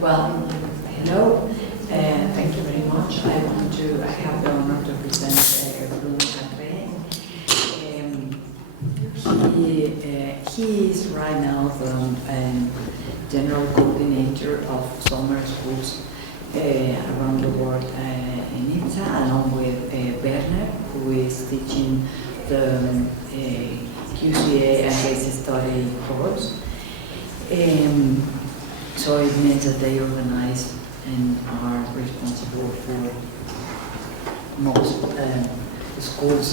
Well, hello. Thank you very much. I have the honor to present Bruno Cautrès. He is right now the general coordinator of summer schools around the world in IPSA, along with Werner, who is teaching the QCA and basic study course. So it means that they organize and are responsible for most schools,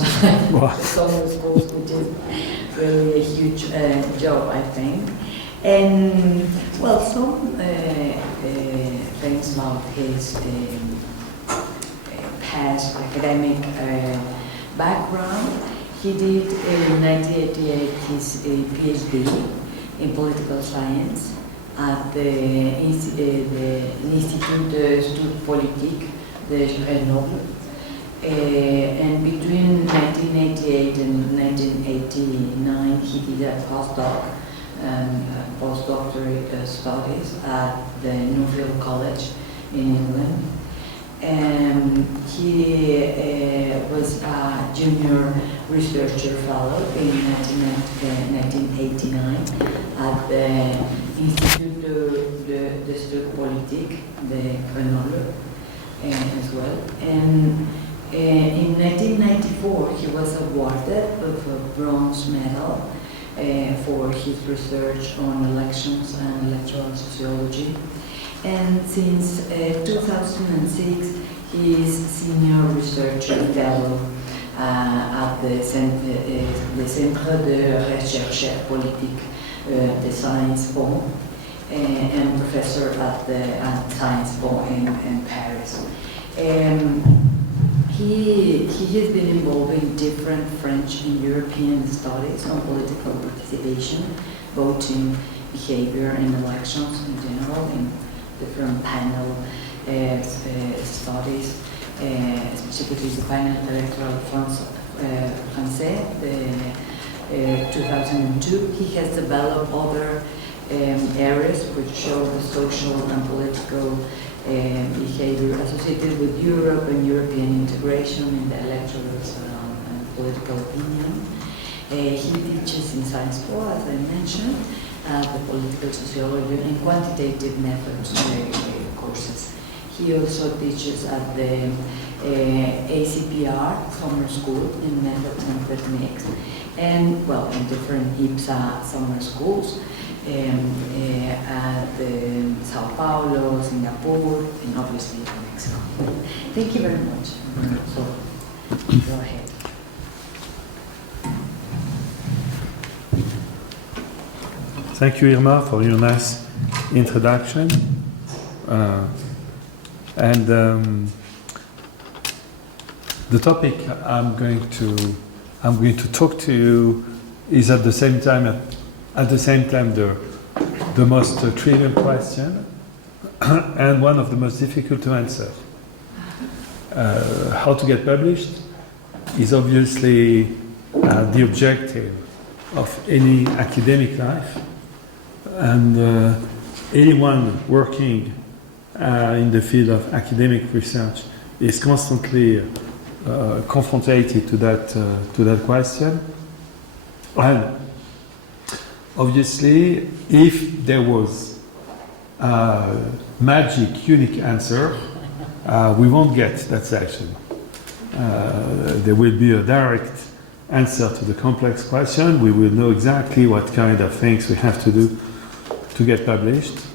summer schools, which is really a huge job, I think. And well, some things about his past academic background. He did in 1988 his PhD in political science at the Institut d'Études Politiques de Grenoble. And between 1988 and 1989, he did a postdoctorate studies at the Nuffield College in England. He was a junior researcher fellow in 1989 at the Institut d'Études Politiques de Grenoble as well. And in 1994, he was awarded with a bronze medal for his research on elections and electoral sociology. And since 2006, he is senior researcher fellow at the Centre de Recherche Scientifique the Science Po, and professor at the Science Po in Paris. He has been involved in different French and European studies on political participation, voting, behavior, and elections in general, in different panel studies, specifically the panel electoral Francais, 2002. He has developed other areas which show the social and political behavior associated with Europe and European integration in the electoral and political opinion. He teaches in Science Po, as I mentioned, the political sociology and quantitative methods courses. He also teaches at the ACPR summer school in methods and techniques, and well, in different IPSA summer schools at Sao Paulo, Singapore, and obviously Mexico. Thank you very much. So, go ahead. Thank you, Irma, for your nice introduction. The topic I'm going to talk to you is at the same time the most trivial question and one of the most difficult to answer. How to get published is obviously the objective of any academic life, and anyone working in the field of academic research is constantly confronted to that question. And obviously, if there was a magic, unique answer, we won't get that section. There will be a direct answer to the complex question. We will know exactly what kind of things we have to do to get published.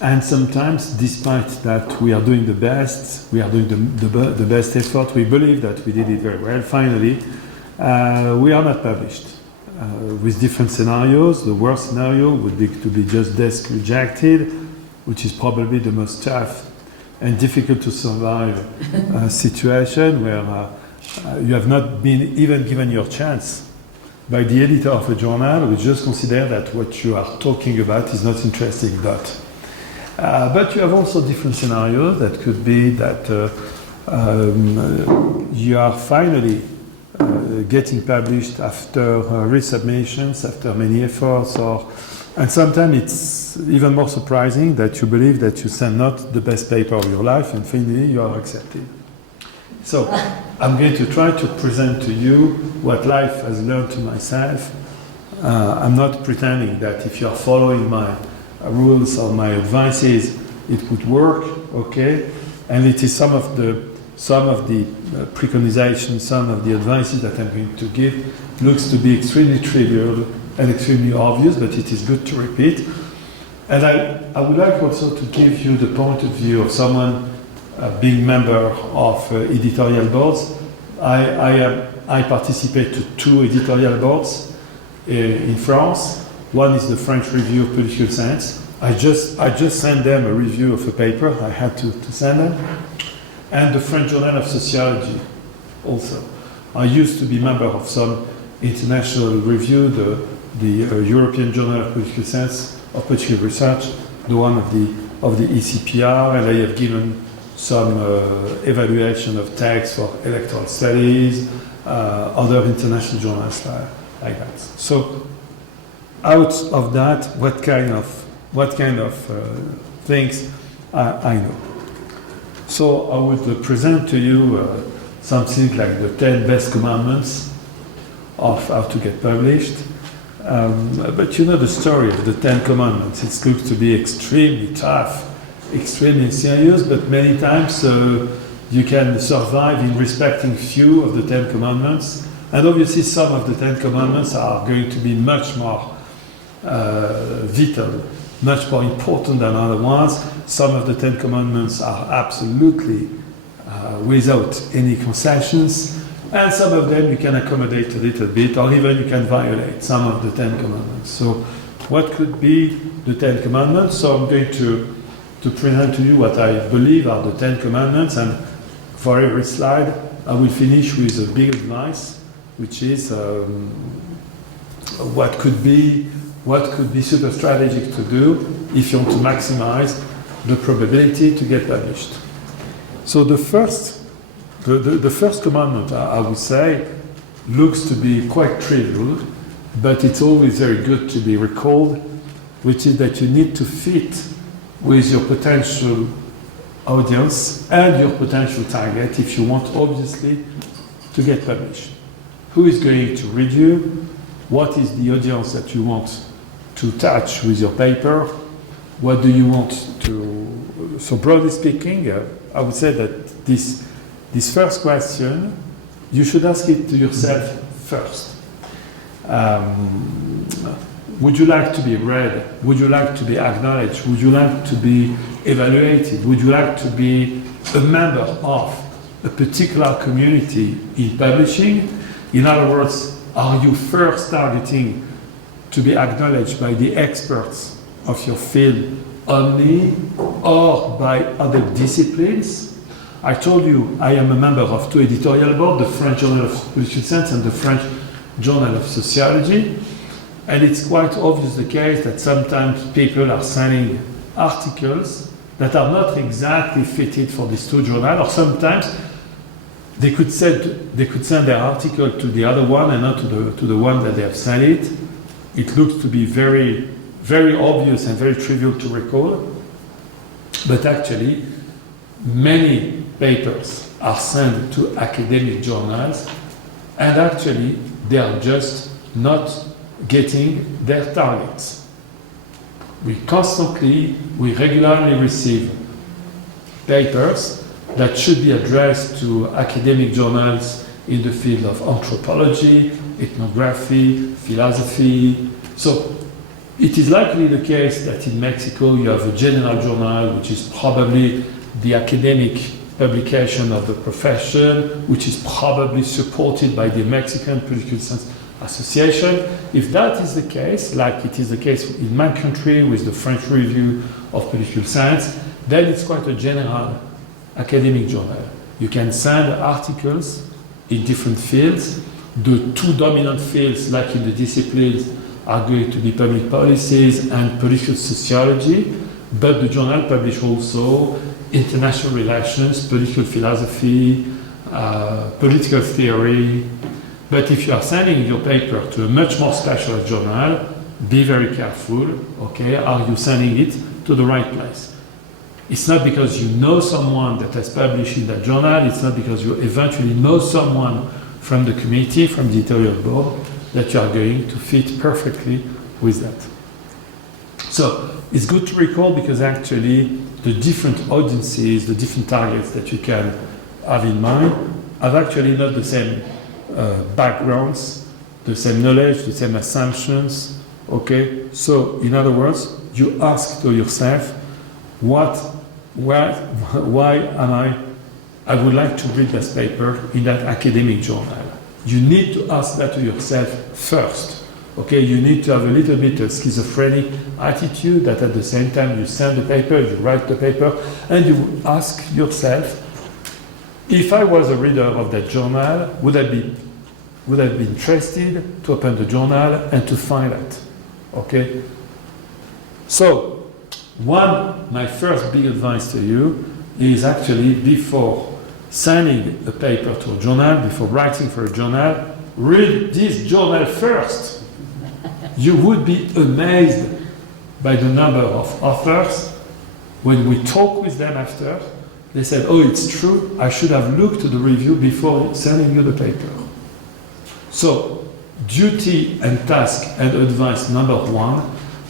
And sometimes, despite that we are doing the best, we are doing the best effort, we believe that we did it very well, finally, we are not published. With different scenarios, the worst scenario would be to be just desk rejected, which is probably the most tough and difficult to survive situation where you have not been even given your chance by the editor of a journal, who just consider that what you are talking about is not interesting. But you have also different scenarios that could be that you are finally getting published after resubmissions, after many efforts, and sometimes it's even more surprising that you believe that you send not the best paper of your life and finally you are accepted. So I'm going to try to present to you what life has learned to myself. I'm not pretending that if you are following my rules or my advices, it would work, okay? And it is some of the preconizations, some of the advices that I'm going to give looks to be extremely trivial and extremely obvious, but it is good to repeat. And I would like also to give you the point of view of someone being member of editorial boards. I participate to 2 editorial boards in France. One is the French Review of Political Science. I just sent them a review of a paper. I had to send them. And the French Journal of Sociology also. I used to be member of some international review, the European Journal of Political Science, of Political Research, the one of the ECPR, and I have given some evaluation of texts for electoral studies, other international journals like that. So, out of that, what kind of things I know. So I would present to you something like the 10 best commandments of how to get published. But you know the story of the 10 commandments. It looks to be extremely tough, extremely serious, but many times you can survive in respecting few of the 10 commandments. And obviously some of the 10 commandments are going to be much more vital, much more important than other ones. Some of the 10 commandments are absolutely without any concessions, and some of them you can accommodate a little bit, or even you can violate some of the 10 commandments. So what could be the 10 commandments? So I'm going to present to you what I believe are the 10 commandments, and for every slide I will finish with a big advice, which is what could be super strategic to do if you want to maximize the probability to get published. So the first commandment, I would say, looks to be quite trivial, but it's always very good to be recalled, which is that you need to fit with your potential audience and your potential target if you want, obviously, to get published. Who is going to read you? What is the audience that you want to touch with your paper? What do you want to... So broadly speaking, I would say that this first question, you should ask it to yourself first. Would you like to be read? Would you like to be acknowledged? Would you like to be evaluated? Would you like to be a member of a particular community in publishing? In other words, are you first targeting to be acknowledged by the experts of your field only, or by other disciplines? I told you I am a member of 2 editorial boards, the French Journal of Political Science and the French Journal of Sociology. And it's quite obvious the case that sometimes people are sending articles that are not exactly fitted for these 2 journals, or sometimes they could send their article to the other one and not to the one that they have sent it. It looks to be very, very obvious and very trivial to recall, but actually many papers are sent to academic journals, and actually they are just not getting their targets. We regularly receive papers that should be addressed to academic journals in the field of anthropology, ethnography, philosophy. So it is likely the case that in Mexico you have a general journal, which is probably the academic publication of the profession, which is probably supported by the Mexican Political Science Association. If that is the case, like it is the case in my country with the French Review of Political Science, then it's quite a general academic journal. You can send articles in different fields. The 2 dominant fields, like in the disciplines, are going to be public policies and political sociology, but the journal publishes also international relations, political philosophy, political theory. But if you are sending your paper to a much more specialized journal, be very careful, okay? Are you sending it to the right place? It's not because you know someone that has published in that journal, it's not because you eventually know someone from the committee, from the editorial board, that you are going to fit perfectly with that. So it's good to recall because actually the different audiences, the different targets that you can have in mind have actually not the same backgrounds, the same knowledge, the same assumptions, okay? So in other words, you ask to yourself, why am I would like to read this paper in that academic journal. You need to ask that to yourself first. Okay, you need to have a little bit of schizophrenic attitude that at the same time you send the paper, you write the paper, and you ask yourself, if I was a reader of that journal, would I be interested to open the journal and to find it? Okay? So, my first big advice to you is actually before sending a paper to a journal, before writing for a journal, read this journal first. You would be amazed by the number of authors. When we talk with them after, they said, oh, it's true, I should have looked at the review before sending you the paper. So, duty and task and advice number one,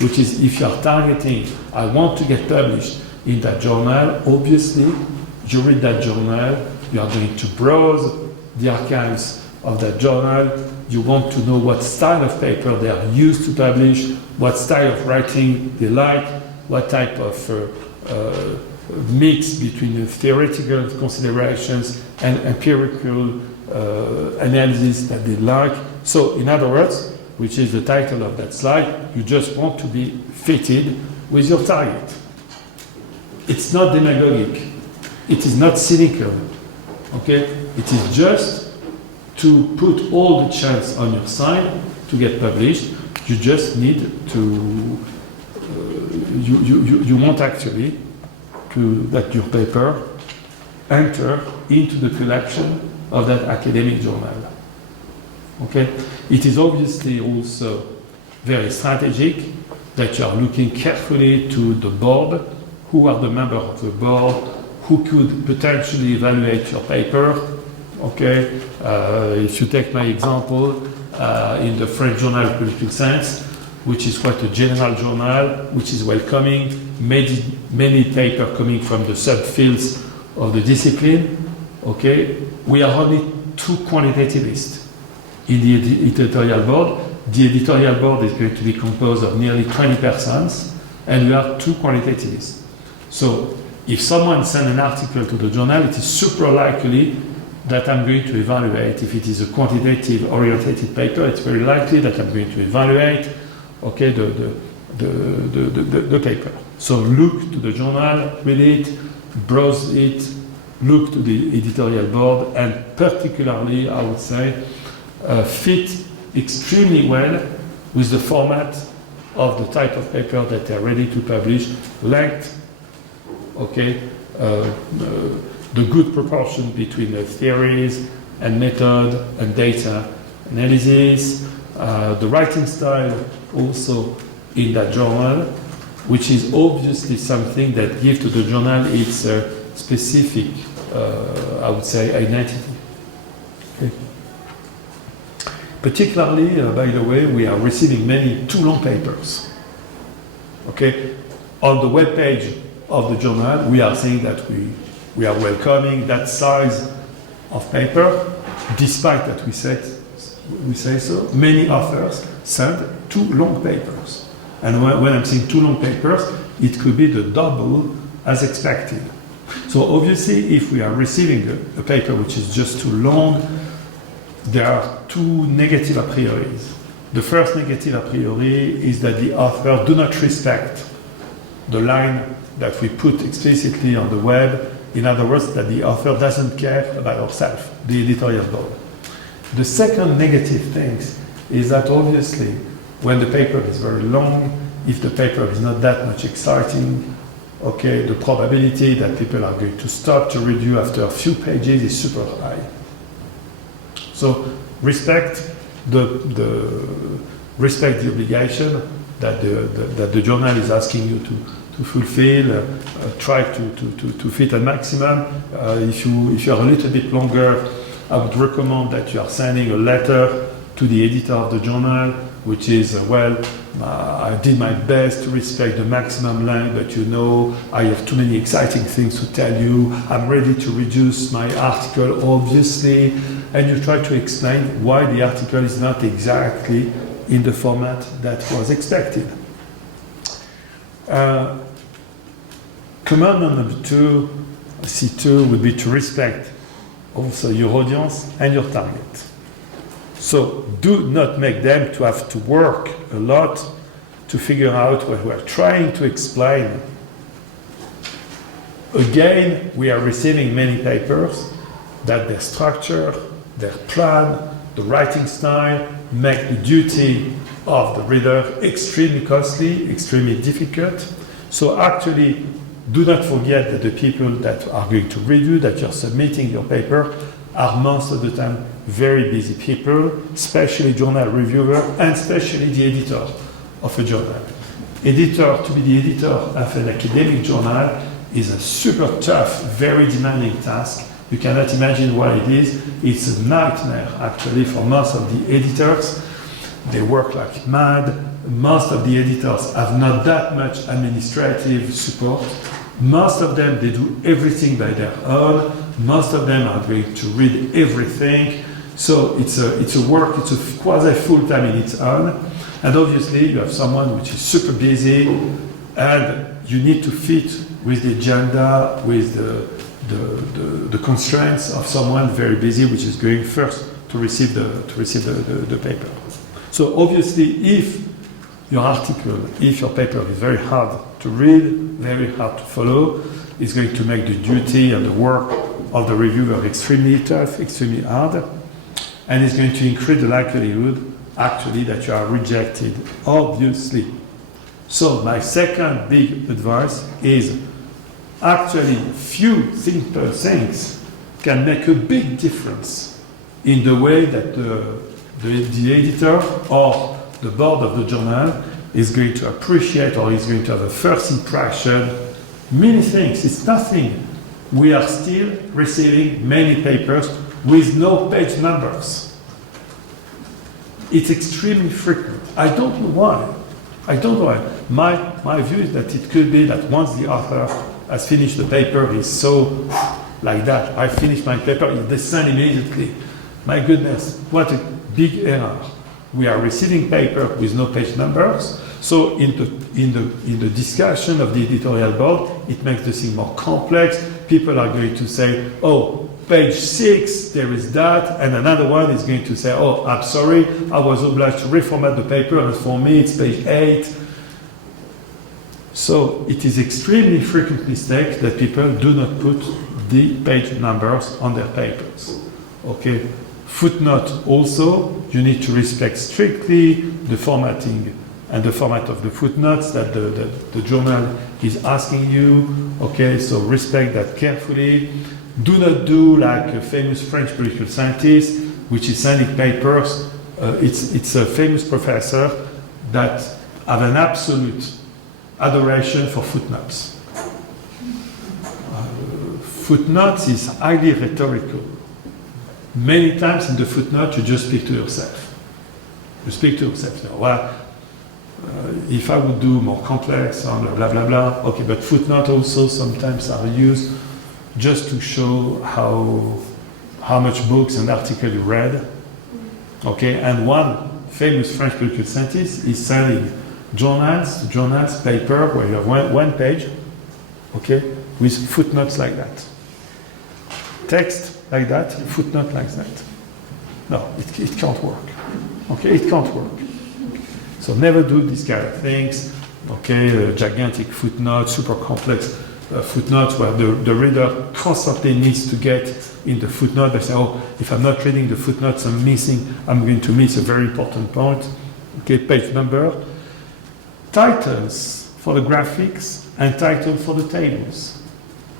which is if you are targeting, I want to get published in that journal, obviously, you read that journal, you are going to browse the archives of that journal, you want to know what style of paper they are used to publish, what style of writing they like, what type of mix between theoretical considerations and empirical analysis that they like. So, in other words, which is the title of that slide, you just want to be fitted with your target. It's not demagogic. It is not cynical. Okay? It is just to put all the chance on your side to get published. You just need to, you want actually that your paper enter into the collection of that academic journal. Okay? It is obviously also very strategic that you are looking carefully to the board, who are the members of the board, who could potentially evaluate your paper. Okay? If you take my example, in the French Journal of Political Science, which is quite a general journal, which is welcoming, many papers coming from the subfields of the discipline. Okay? We are only two quantitativists in the editorial board. The editorial board is going to be composed of nearly 20 persons, and we are two quantitativists. So, if someone sends an article to the journal, it is super likely that I'm going to evaluate. If it is a quantitative oriented paper, it's very likely that I'm going to evaluate, okay, the paper. So look to the journal, read it, browse it, look to the editorial board, and particularly, I would say, fit extremely well with the format of the type of paper that they're ready to publish, length, okay, the good proportion between the theories and method and data analysis, the writing style also in that journal, which is obviously something that gives to the journal its specific, I would say, identity. Okay. Particularly, by the way, we are receiving many too long papers. Okay, on the web page of the journal, we are saying that we are welcoming that size of paper, despite that we say so. Many authors send too long papers, and when I'm saying too long papers, it could be the double as expected. So obviously, if we are receiving a paper which is just too long, there are two negative a prioris. The first negative a priori is that the author do not respect the line that we put explicitly on the web. In other words, that the author doesn't care about herself, the editorial board. The second negative thing is that obviously, when the paper is very long, if the paper is not that much exciting, okay, the probability that people are going to stop to read you after a few pages is super high. So respect the obligation that the journal is asking you to fulfill. Try to fit a maximum. If you are a little bit longer, I would recommend that you are sending a letter to the editor of the journal, which is, I did my best to respect the maximum length, but I have too many exciting things to tell you. I'm ready to reduce my article, obviously. And you try to explain why the article is not exactly in the format that was expected. Commandment number 2, C2, would be to respect also your audience and your target. So do not make them to have to work a lot to figure out what we're trying to explain. Again, we are receiving many papers that their structure, their plan, the writing style make the duty of the reader extremely costly, extremely difficult. So actually, do not forget that the people that are going to read you, that you're submitting your paper, are most of the time very busy people, especially journal reviewer and especially the editor of a journal. To be the editor of an academic journal is a super tough, very demanding task. You cannot imagine what it is. It's a nightmare actually for most of the editors. They work like mad. Most of the editors have not that much administrative support. Most of them, they do everything by their own. Most of them are going to read everything. So it's a quasi full-time in its own. And obviously you have someone which is super busy and you need to fit with the agenda, with the constraints of someone very busy, which is going first to receive the paper. So obviously if your paper is very hard to read, very hard to follow, it's going to make the duty and the work of the reviewer extremely tough, extremely hard, and it's going to increase the likelihood actually that you are rejected, obviously. So my second big advice is actually few simple things can make a big difference in the way that the editor or the board of the journal is going to appreciate or is going to have a first impression. Many things, it's nothing. We are still receiving many papers with no page numbers. It's extremely frequent. I don't know why. My view is that it could be that once the author has finished the paper, he's so like that. I finished my paper, it descends immediately. My goodness, what a big error. We are receiving paper with no page numbers. So in the discussion of the editorial board, it makes the thing more complex. People are going to say, oh, page 6, there is that, and another one is going to say, oh, I'm sorry, I was obliged to reformat the paper, and for me it's page 8. So it is extremely frequent mistake that people do not put the page numbers on their papers. Okay. Footnote also, you need to respect strictly the formatting and the format of the footnotes that the journal is asking you. Okay, so respect that carefully. Do not do like a famous French political scientist, which is sending papers. It's a famous professor that have an absolute adoration for footnotes. Footnotes is highly rhetorical. Many times in the footnote, you just speak to yourself. You speak to yourself. Well, if I would do more complex, blah, blah, blah. Okay, but footnotes also sometimes are used just to show how much books and articles you read. Okay, and one famous French political scientist is sending journals, paper, where you have one page, okay, with footnotes like that. Text like that, footnote like that. No, it can't work. Okay, it can't work. So never do these kind of things. Okay, gigantic footnotes, super complex footnotes where the reader constantly needs to get in the footnote. They say, oh, if I'm not reading the footnotes I'm going to miss a very important point. Okay, page number. Titles for the graphics and title for the tables.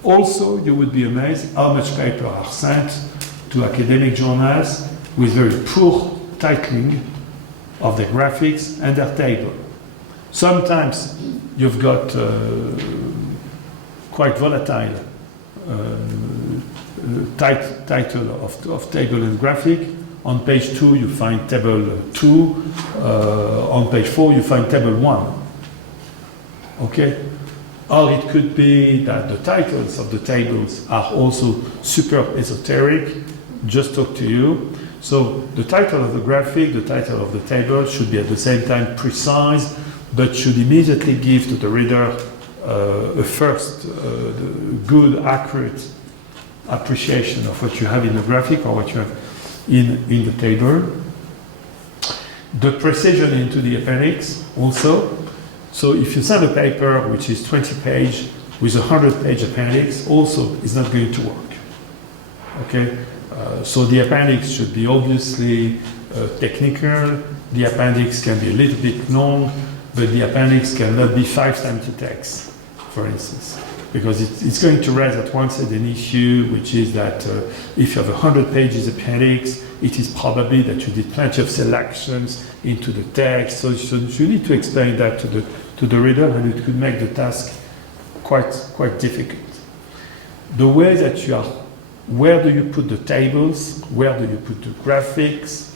Also, you would be amazed how much paper are sent to academic journals with very poor titling of their graphics and their table. Sometimes you've got quite volatile title of table and graphic. On page 2 you find table 2, on page 4 you find table 1. Okay? Or it could be that the titles of the tables are also super esoteric, just talk to you. So the title of the graphic, the title of the table should be at the same time precise, but should immediately give to the reader a first good, accurate appreciation of what you have in the graphic or what you have in the table. The precision into the appendix also. So if you send a paper which is 20 page with a 100-page appendix, also is not going to work. Okay? So the appendix should be obviously technical. The appendix can be a little bit long, but the appendix cannot be 5 times the text, for instance, because it's going to raise at once an issue, which is that if you have 100 pages appendix, it is probably that you did plenty of selections into the text. So you need to explain that to the reader, and it could make the task quite difficult. The way that you are, where do you put the tables? Where do you put the graphics?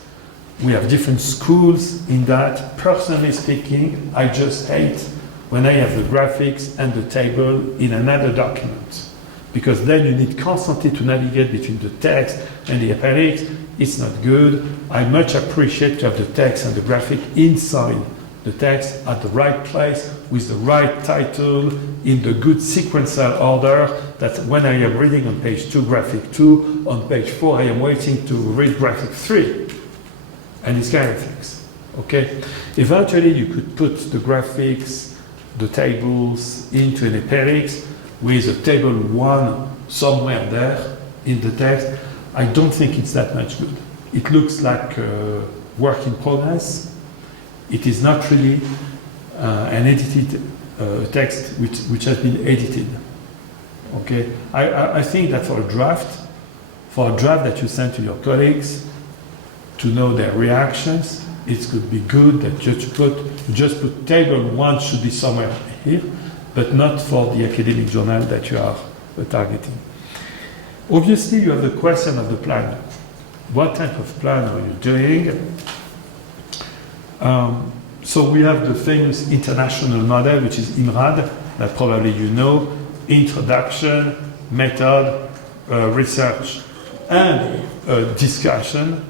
We have different schools in that. Personally speaking, I just hate when I have the graphics and the table in another document, because then you need constantly to navigate between the text and the appendix. It's not good. I much appreciate to have the text and the graphic inside the text at the right place with the right title in the good sequential order, that when I am reading on page 2 graphic 2, on page 4 I am waiting to read graphic 3, and these kind of things. Okay? Eventually you could put the graphics, the tables into an appendix with a table 1 somewhere there in the text. I don't think it's that much good. It looks like work in progress. It is not really an edited text which has been edited. Okay, I think that for a draft that you send to your colleagues to know their reactions, it could be good that you just put table 1 should be somewhere here, but not for the academic journal that you are targeting. Obviously, you have the question of the plan. What type of plan are you doing? So we have the famous international model, which is INRAD, that probably you know: introduction, method, research, and discussion.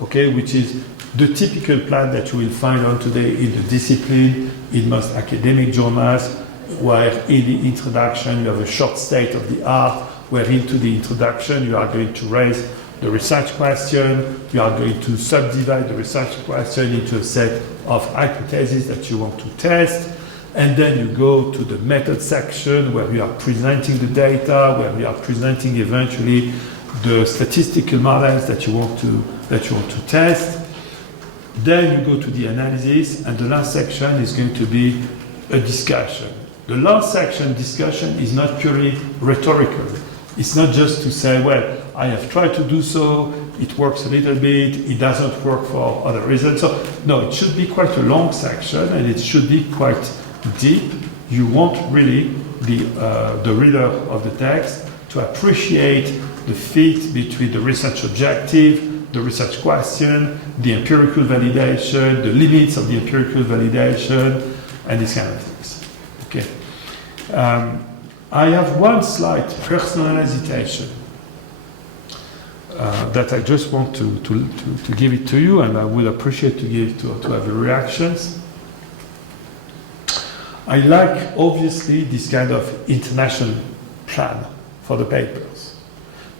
Okay, which is the typical plan that you will find on today in the discipline, in most academic journals, where in the introduction you have a short state of the art, where into the introduction you are going to raise the research question, you are going to subdivide the research question into a set of hypotheses that you want to test, and then you go to the method section where you are presenting the data, where you are presenting eventually the statistical models that you want to test. Then you go to the analysis, and the last section is going to be a discussion. The last section, discussion, is not purely rhetorical. It's not just to say, well, I have tried to do so, it works a little bit, it doesn't work for other reasons. So, no, it should be quite a long section, and it should be quite deep. You want really the reader of the text to appreciate the fit between the research objective, the research question, the empirical validation, the limits of the empirical validation, and these kind of things. Okay. I have one slight personal hesitation that I just want to give it to you, and I would appreciate to have your reactions. I like, obviously, this kind of international plan for the papers.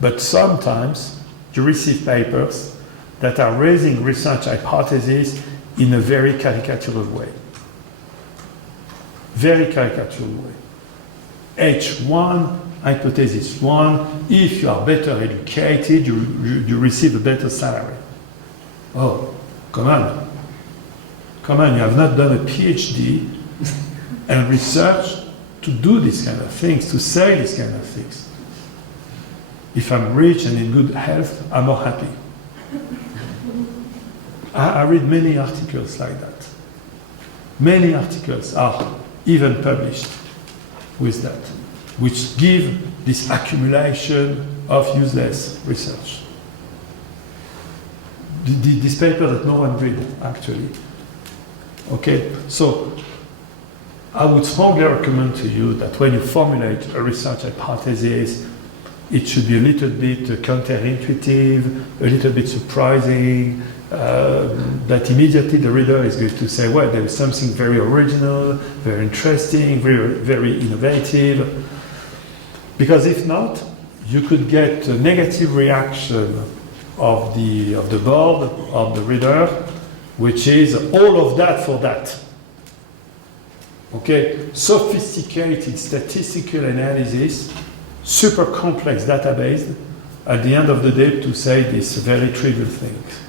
But sometimes you receive papers that are raising research hypotheses in a very caricatural way. Very caricatural way. H1, hypothesis 1, if you are better educated, you receive a better salary. Oh, come on. Come on, you have not done a PhD and research to do these kind of things, to say these kind of things. If I'm rich and in good health, I'm more happy. I read many articles like that. Many articles are even published with that, which give this accumulation of useless research. This paper that no one read, actually. Okay, so I would strongly recommend to you that when you formulate a research hypothesis, it should be a little bit counterintuitive, a little bit surprising, that immediately the reader is going to say, well, there is something very original, very interesting, very, very innovative. Because if not, you could get a negative reaction of the board, of the reader, which is all of that for that. Okay, sophisticated statistical analysis, super complex database, at the end of the day to say these very trivial things.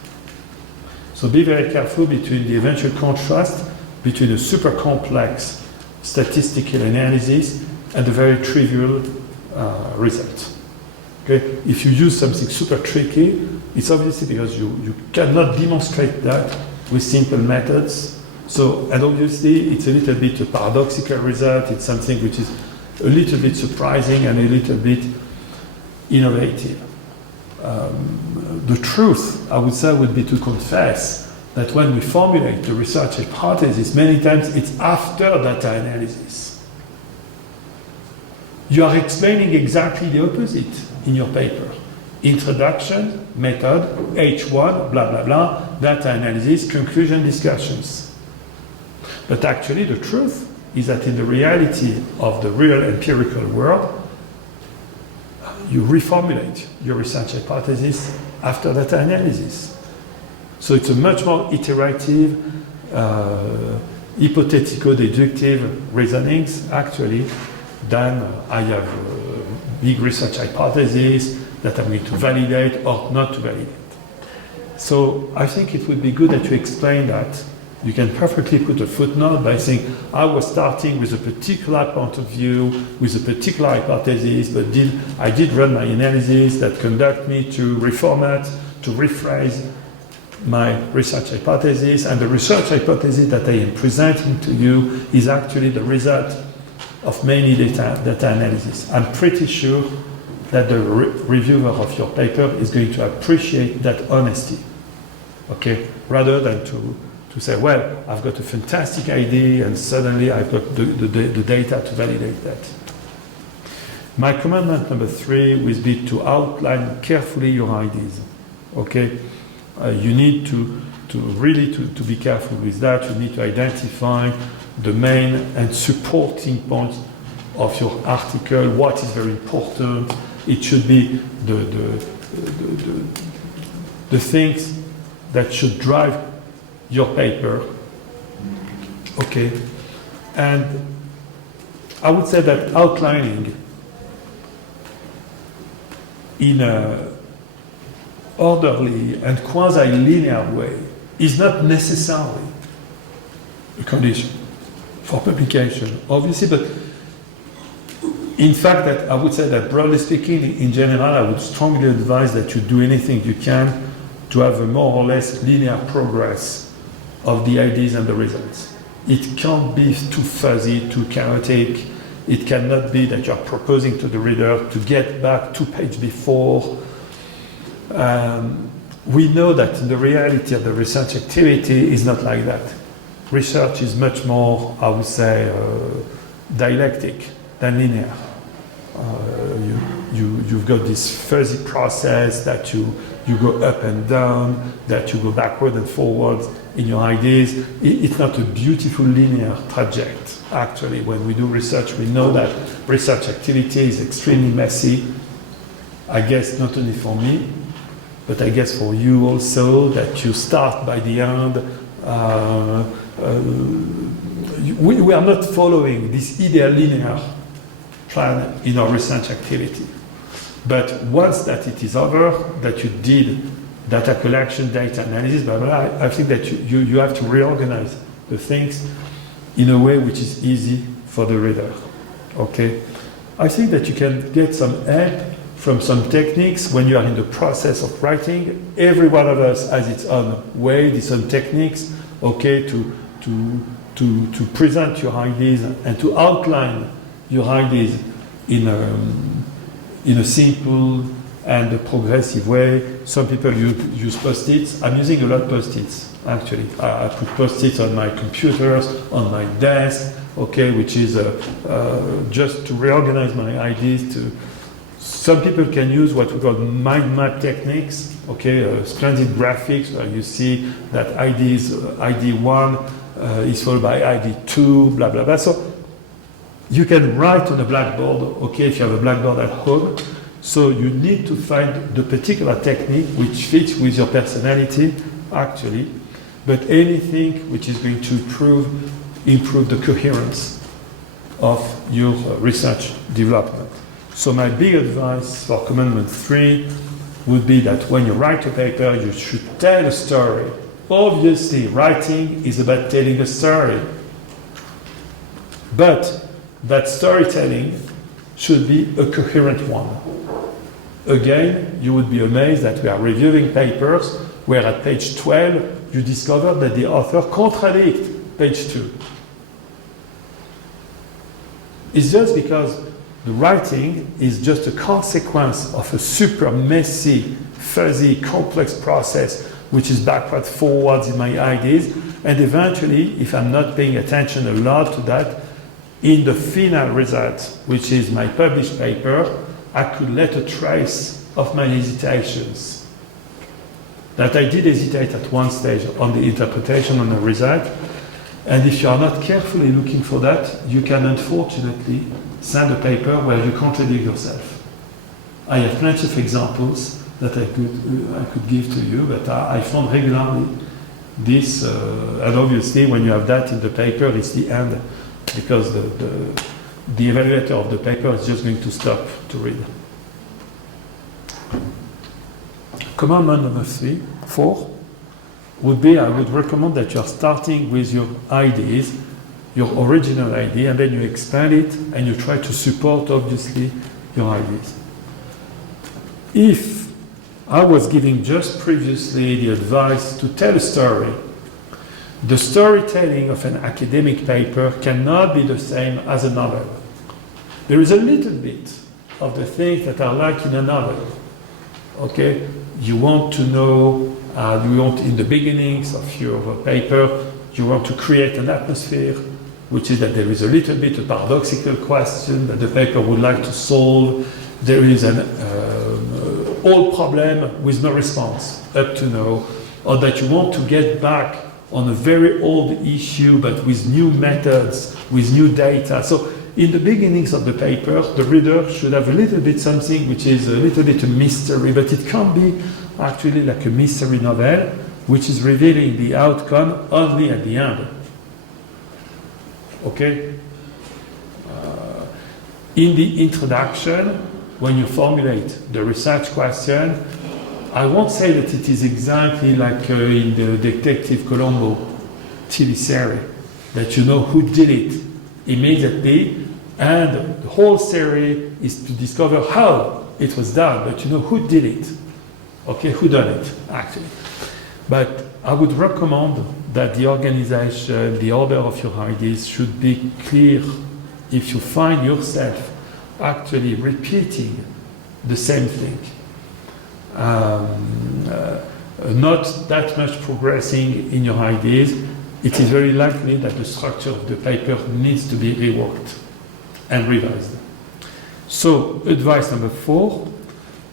So be very careful between the eventual contrast between a super complex statistical analysis and the very trivial result. Okay? If you use something super tricky, it's obviously because you cannot demonstrate that with simple methods. So, and obviously it's a little bit a paradoxical result, it's something which is a little bit surprising and a little bit innovative. The truth, I would say, would be to confess that when we formulate the research hypothesis, many times it's after data analysis. You are explaining exactly the opposite in your paper. Introduction, method, H1, blah, blah, blah, data analysis, conclusion, discussions. But actually the truth is that in the reality of the real empirical world, you reformulate your research hypothesis after data analysis. So it's a much more iterative, hypothetico-deductive reasonings, actually, than I have a big research hypothesis that I'm going to validate or not to validate. So I think it would be good that you explain that. You can perfectly put a footnote by saying, I was starting with a particular point of view, with a particular hypothesis, but I did run my analysis that conduct me to reformat, to rephrase my research hypothesis, and the research hypothesis that I am presenting to you is actually the result of many data analysis. I'm pretty sure that the reviewer of your paper is going to appreciate that honesty, okay, rather than to say, well, I've got a fantastic idea and suddenly I've got the data to validate that. My commandment number 3 would be to outline carefully your ideas. Okay, you need to really be careful with that. You need to identify the main and supporting points of your article. What is very important? It should be the things that should drive your paper. Okay, and I would say that outlining in a orderly and quasi-linear way is not necessarily a condition for publication, obviously, but in fact, that I would say that broadly speaking, in general, I would strongly advise that you do anything you can to have a more or less linear progress of the ideas and the results. It can't be too fuzzy, too chaotic. It cannot be that you're proposing to the reader to get back 2 pages before. We know that the reality of the research activity is not like that. Research is much more, I would say, dialectic than linear. You've got this fuzzy process that you go up and down, that you go backward and forward in your ideas. It's not a beautiful linear trajectory. Actually, when we do research, we know that research activity is extremely messy. I guess not only for me, but I guess for you also, that you start by the end. We are not following this ideal linear plan in our research activity. But once that it is over, that you did data collection, data analysis, blah, blah, blah, I think that you have to reorganize the things in a way which is easy for the reader. Okay? I think that you can get some help from some techniques when you are in the process of writing. Every one of us has its own way, its own techniques, okay, to to present your ideas and to outline your ideas in a simple and a progressive way. Some people use post-its. I'm using a lot of post-its, actually. I put post-its on my computers, on my desk, okay, which is just to reorganize my ideas. Some people can use what we call mind map techniques, okay, splendid graphics where you see that ID 1 is followed by ID 2, blah, blah, blah. So you can write on a blackboard, okay, if you have a blackboard at home. So you need to find the particular technique which fits with your personality, actually, but anything which is going to improve the coherence of your research development. So my big advice for Commandment 3 would be that when you write a paper, you should tell a story. Obviously, writing is about telling a story. But that storytelling should be a coherent one. Again, you would be amazed that we are reviewing papers where at page 12 you discover that the author contradicts page 2. It's just because the writing is just a consequence of a super messy, fuzzy, complex process which is backwards, forwards in my ideas, and eventually, if I'm not paying attention a lot to that, in the final result, which is my published paper, I could let a trace of my hesitations. That I did hesitate at one stage on the interpretation on the result, and if you are not carefully looking for that, you can unfortunately send a paper where you contradict yourself. I have plenty of examples that I could give to you, but I found regularly this, and obviously when you have that in the paper, it's the end, because the evaluator of the paper is just going to stop to read. Commandment number 4 would be, I would recommend that you are starting with your ideas, your original idea, and then you expand it and you try to support, obviously, your ideas. If I was giving just previously the advice to tell a story, the storytelling of an academic paper cannot be the same as a novel. There is a little bit of the things that are like in a novel. Okay? You want to know, in the beginnings of your paper, you want to create an atmosphere, which is that there is a little bit of paradoxical question that the paper would like to solve. There is an old problem with no response up to now, or that you want to get back on a very old issue, but with new methods, with new data. So in the beginnings of the paper, the reader should have a little bit something which is a little bit a mystery, but it can be actually like a mystery novel, which is revealing the outcome only at the end. Okay? In the introduction, when you formulate the research question, I won't say that it is exactly like in the Detective Colombo TV series, that you know who did it immediately, and the whole series is to discover how it was done, but you know who did it. Okay, who done it, actually. But I would recommend that the organization, the order of your ideas should be clear if you find yourself actually repeating the same thing. Not that much progressing in your ideas, it is very likely that the structure of the paper needs to be reworked and revised. So, advice number 4,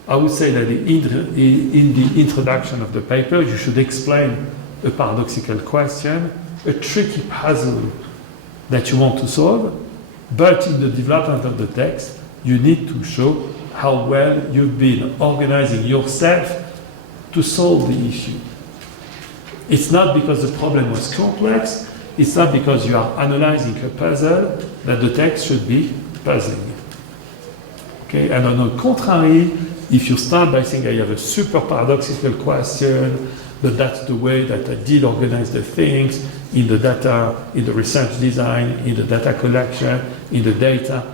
I would say that in the introduction of the paper, you should explain a paradoxical question, a tricky puzzle that you want to solve, but in the development of the text, you need to show how well you've been organizing yourself to solve the issue. It's not because the problem was complex, it's not because you are analyzing a puzzle that the text should be puzzling. Okay? And on the contrary, if you start by saying I have a super paradoxical question, but that's the way that I did organize the things in the data, in the research design, in the data collection, in the data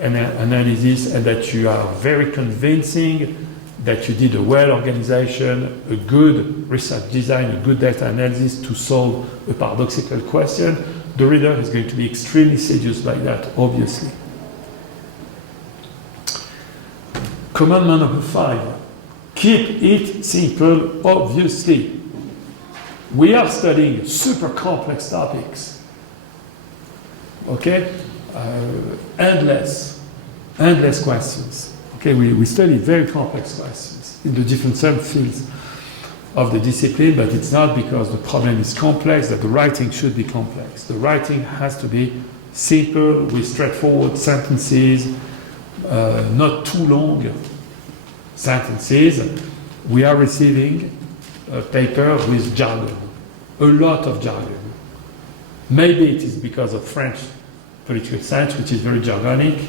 analysis, and that you are very convincing that you did a well organization, a good research design, a good data analysis to solve a paradoxical question, the reader is going to be extremely seduced by that, obviously. Commandment number 5. Keep it simple, obviously. We are studying super complex topics. Okay? Endless questions. Okay, we study very complex questions in the different subfields of the discipline, but it's not because the problem is complex that the writing should be complex. The writing has to be simple, with straightforward sentences, not too long sentences. We are receiving a paper with jargon, a lot of jargon. Maybe it is because of French political science, which is very jargonic,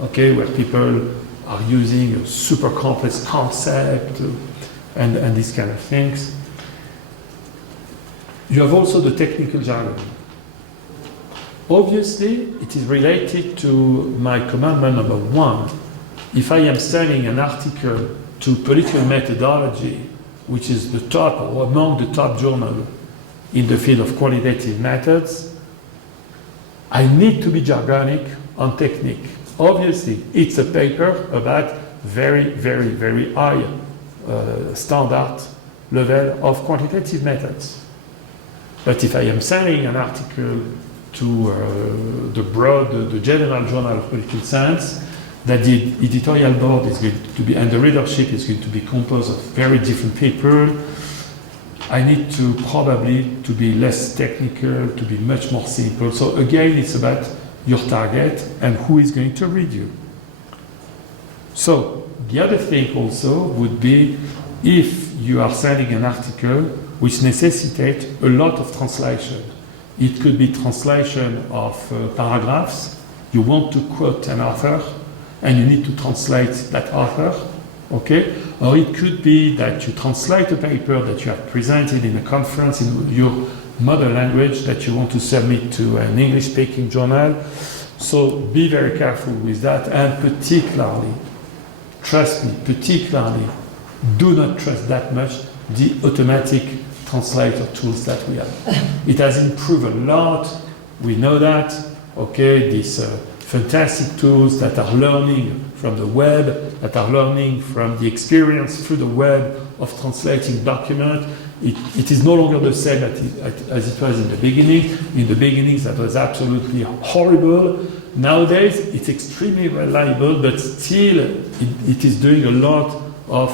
okay, where people are using a super complex concept and these kind of things. You have also the technical jargon. Obviously, it is related to my commandment number 1. If I am studying an article to political methodology, which is the top or among the top journals in the field of quantitative methods, I need to be jargonic on technique. Obviously, it's a paper about very, very, very high standard level of quantitative methods. But if I am sending an article to the General Journal of Political Science, that the editorial board is going to be, and the readership is going to be composed of very different people, I need to probably to be less technical, to be much more simple. So again, it's about your target and who is going to read you. So the other thing also would be if you are sending an article which necessitates a lot of translation. It could be translation of paragraphs. You want to quote an author and you need to translate that author, okay? Or it could be that you translate a paper that you have presented in a conference in your mother language that you want to submit to an English-speaking journal. So be very careful with that, and particularly, trust me, do not trust that much the automatic translator tools that we have. It has improved a lot, we know that, okay, these fantastic tools that are learning from the web, that are learning from the experience through the web of translating documents. It is no longer the same as it was in the beginning. In the beginnings, that was absolutely horrible. Nowadays, it's extremely reliable, but still, it is doing a lot of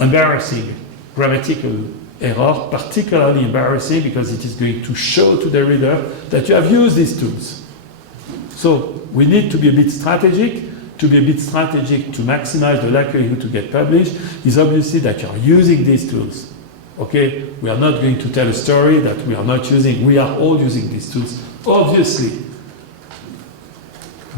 embarrassing grammatical error, particularly embarrassing because it is going to show to the reader that you have used these tools. So we need to be a bit strategic. To be a bit strategic to maximize the likelihood to get published is obviously that you are using these tools. Okay, we are not going to tell a story that we are not using. We are all using these tools, obviously.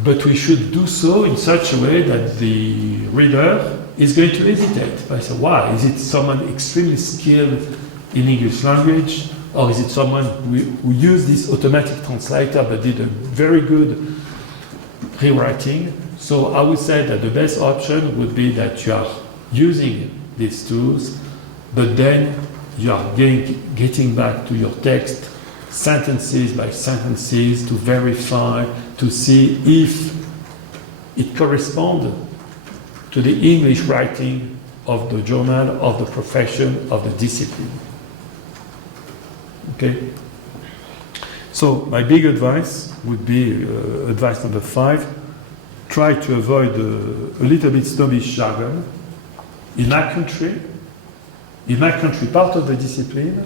But we should do so in such a way that the reader is going to hesitate. I say, why? Is it someone extremely skilled in English language? Or is it someone who used this automatic translator but did a very good rewriting? So I would say that the best option would be that you are using these tools, but then you are getting back to your text sentences by sentences to verify, to see if it corresponds to the English writing of the journal, of the profession, of the discipline. Okay? So my big advice would be advice number 5. Try to avoid a little bit snobbish jargon. In my country, part of the discipline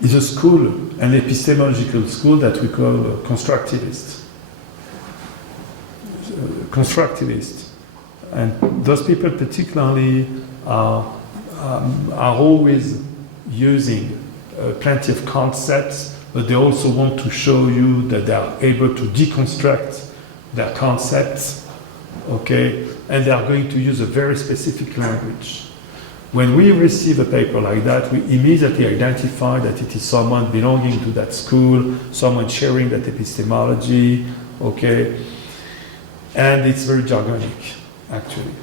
is a school, an epistemological school that we call constructivist. And those people particularly are always using plenty of concepts, but they also want to show you that they are able to deconstruct their concepts, okay? And they are going to use a very specific language. When we receive a paper like that, we immediately identify that it is someone belonging to that school, someone sharing that epistemology, okay? And it's very jargonic, actually.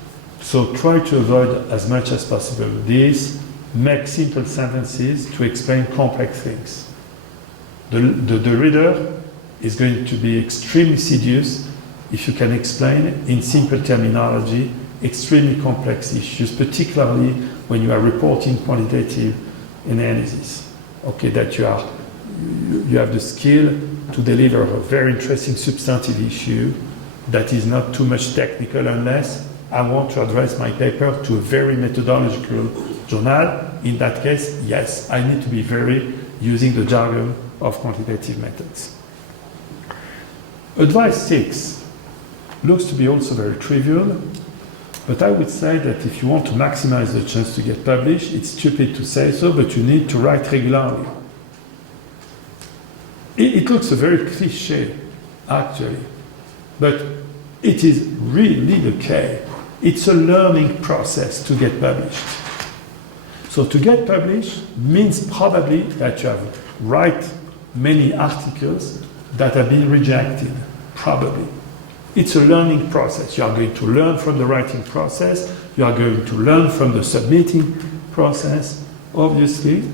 So try to avoid as much as possible this. make simple sentences to explain complex things. The reader is going to be extremely seduced if you can explain in simple terminology extremely complex issues, particularly when you are reporting quantitative analysis. Okay, that you have the skill to deliver a very interesting substantive issue that is not too much technical, unless I want to address my paper to a very methodological journal. In that case, yes, I need to be very using the jargon of quantitative methods. Advice 6 looks to be also very trivial, but I would say that if you want to maximize the chance to get published, it's stupid to say so, but you need to write regularly. It looks a very cliché, actually, but it is really the case. It's a learning process to get published. So to get published means probably that you have write many articles that have been rejected, probably. It's a learning process. You are going to learn from the writing process. You are going to learn from the submitting process, obviously.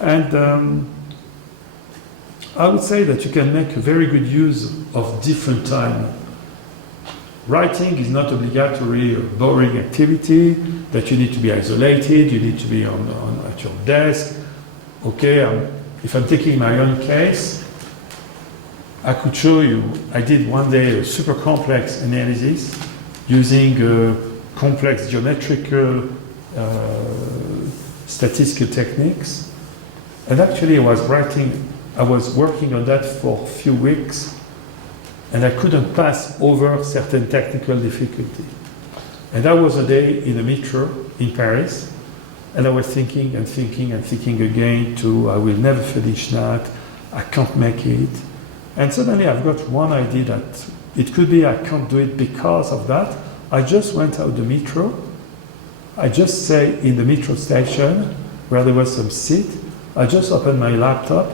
And I would say that you can make a very good use of different time. Writing is not obligatory a boring activity, that you need to be isolated, you need to be at your desk. Okay, if I'm taking my own case, I could show you, I did one day a super complex analysis using complex geometrical statistical techniques. And actually I was working on that for a few weeks, and I couldn't pass over certain technical difficulty. And that was a day in the metro in Paris, and I was thinking and thinking and thinking again I will never finish that, I can't make it. And suddenly I've got one idea that it could be I can't do it because of that. I just went out the metro. I just say in the metro station where there was some seat, I just opened my laptop,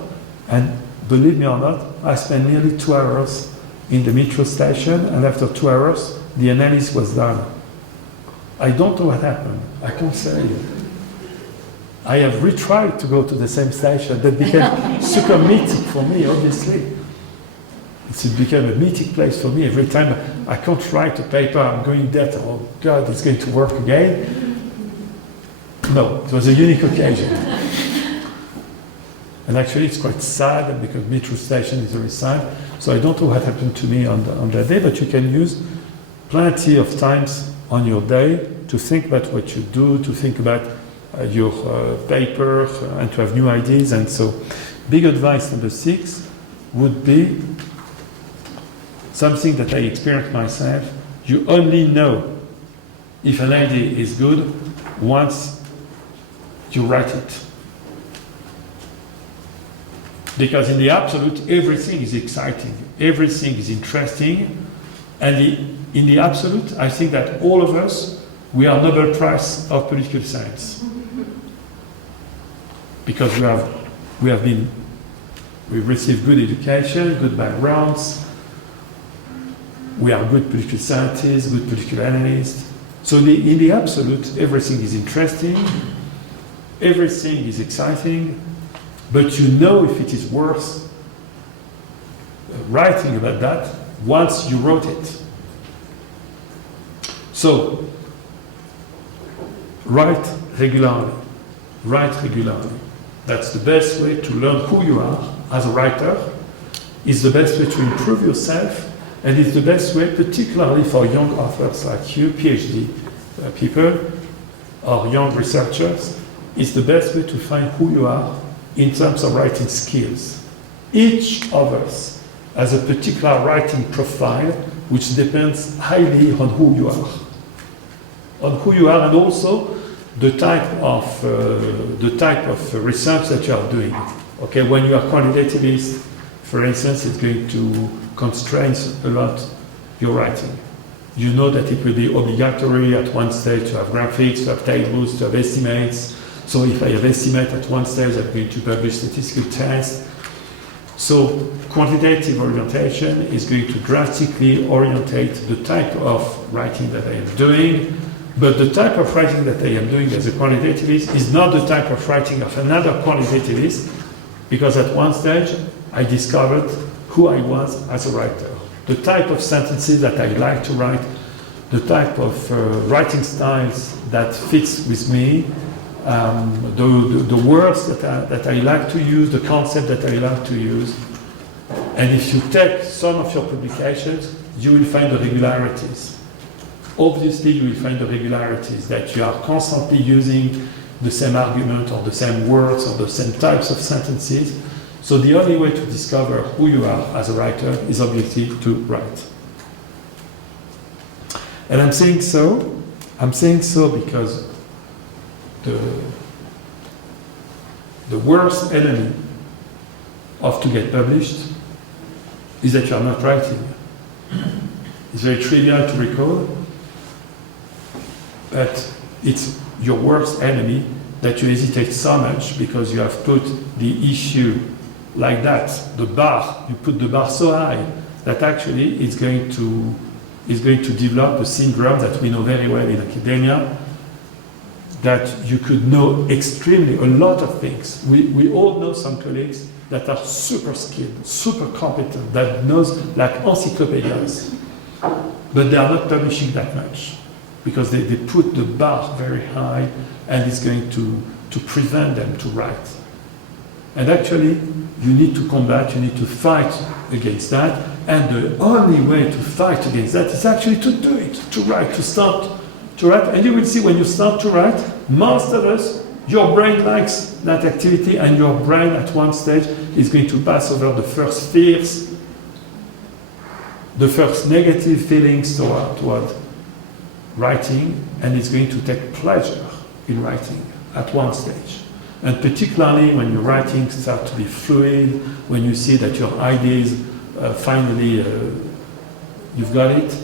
and believe me or not, I spent nearly 2 hours in the metro station, and after 2 hours, the analysis was done. I don't know what happened. I can't say. I have retried to go to the same station. That became super mythic for me, obviously. It became a mythic place for me. Every time I can't write a paper, I'm going there, oh God, it's going to work again. No, it was a unique occasion. And actually it's quite sad because metro station is very sad. So I don't know what happened to me on that day, but you can use plenty of times on your day to think about what you do, to think about your paper, and to have new ideas. And so big advice number 6 would be something that I experienced myself. You only know if an idea is good once you write it. Because in the absolute, everything is exciting, everything is interesting, and in the absolute, I think that all of us, we are Nobel Prize of political science. Because we've received good education, good backgrounds, we are good political scientists, good political analysts. So in the absolute, everything is interesting, everything is exciting, but you know if it is worth writing about that once you wrote it. So, write regularly. Write regularly. That's the best way to learn who you are as a writer. It's the best way to improve yourself, and it's the best way, particularly for young authors like you, PhD people, or young researchers, it's the best way to find who you are in terms of writing skills. Each of us has a particular writing profile which depends highly on who you are. On who you are, and also the type of research that you are doing. Okay, when you are quantitativist, for instance, it's going to constrain a lot your writing. You know that it will be obligatory at one stage to have graphics, to have tables, to have estimates. So if I have estimate at one stage, I'm going to publish statistical tests. So quantitative orientation is going to drastically orientate the type of writing that I am doing, But the type of writing that I am doing as a quantitativist is not the type of writing of another quantitativist, because at one stage I discovered who I was as a writer. The type of sentences that I like to write, the type of writing styles that fits with me, the words that I like to use, the concept that I like to use. And if you take some of your publications, you will find the regularities. Obviously, you will find the regularities, that you are constantly using the same argument or the same words or the same types of sentences. So the only way to discover who you are as a writer is obviously to write. And I'm saying so because the worst enemy of to get published is that you are not writing. It's very trivial to recall, but it's your worst enemy that you hesitate so much because you have put the issue like that, the bar, you put the bar so high that actually it's going to develop a syndrome that we know very well in academia, that you could know extremely a lot of things. We all know some colleagues that are super skilled, super competent, that knows like encyclopedias, but they are not publishing that much because they put the bar very high and it's going to prevent them to write. And actually, you need to combat, you need to fight against that, and the only way to fight against that is actually to do it, to write, to start to write. And you will see when you start to write, most of us, your brain likes that activity, and your brain at one stage is going to pass over the first fears, the first negative feelings toward writing, and it's going to take pleasure in writing at one stage. And particularly when your writing starts to be fluid, when you see that your ideas finally you've got it.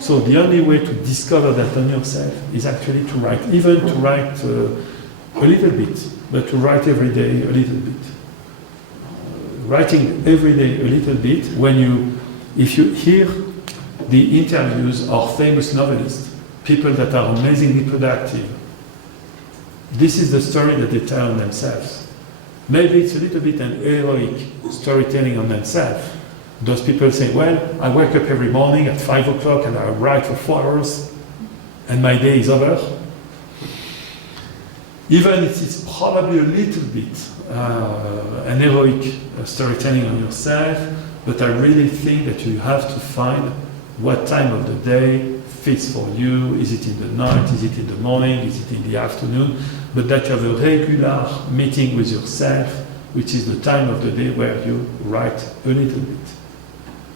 So the only way to discover that on yourself is actually to write, even to write a little bit, but to write every day a little bit. Writing every day a little bit, if you hear the interviews of famous novelists, people that are amazingly productive, this is the story that they tell on themselves. Maybe it's a little bit an heroic storytelling on themselves. Those people say, well, I wake up every morning at 5 o'clock and I write for 4 hours and my day is over. Even if it's probably a little bit an heroic storytelling on yourself, but I really think that you have to find what time of the day fits for you. Is it in the night? Is it in the morning? Is it in the afternoon? But that you have a regular meeting with yourself, which is the time of the day where you write a little bit.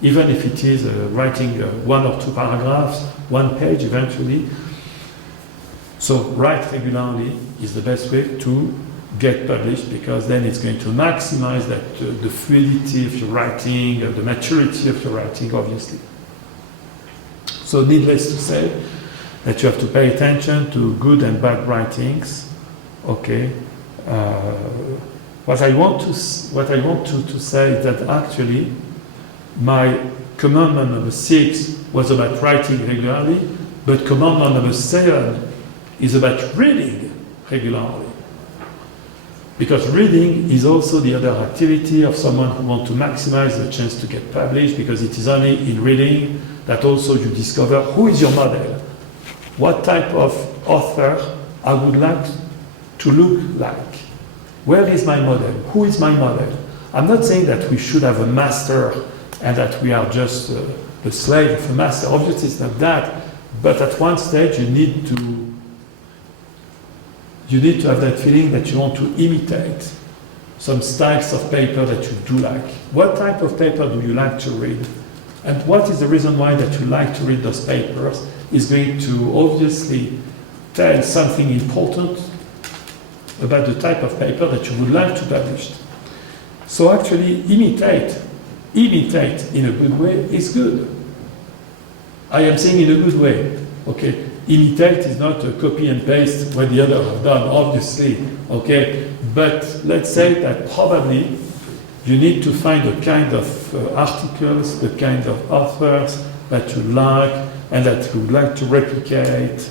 Even if it is writing 1 or 2 paragraphs, 1 page eventually. So write regularly is the best way to get published, because then it's going to maximize that the fluidity of your writing, the maturity of your writing, obviously. So needless to say that you have to pay attention to good and bad writings. Okay. What I want to say is that actually my commandment number 6 was about writing regularly, but commandment number 7 is about reading regularly. Because reading is also the other activity of someone who wants to maximize the chance to get published, because it is only in reading that also you discover who is your model, what type of author I would like to look like. Where is my model? Who is my model? I'm not saying that we should have a master and that we are just the slave of a master. Obviously it's not that, but at one stage you need to have that feeling that you want to imitate some styles of paper that you do like. What type of paper do you like to read? And what is the reason why that you like to read those papers is going to obviously tell something important about the type of paper that you would like to publish. So actually imitate in a good way is good. I am saying in a good way, okay? Imitate is not a copy and paste what the other have done, obviously, okay? But let's say that probably you need to find the kind of articles, the kind of authors that you like and that you would like to replicate,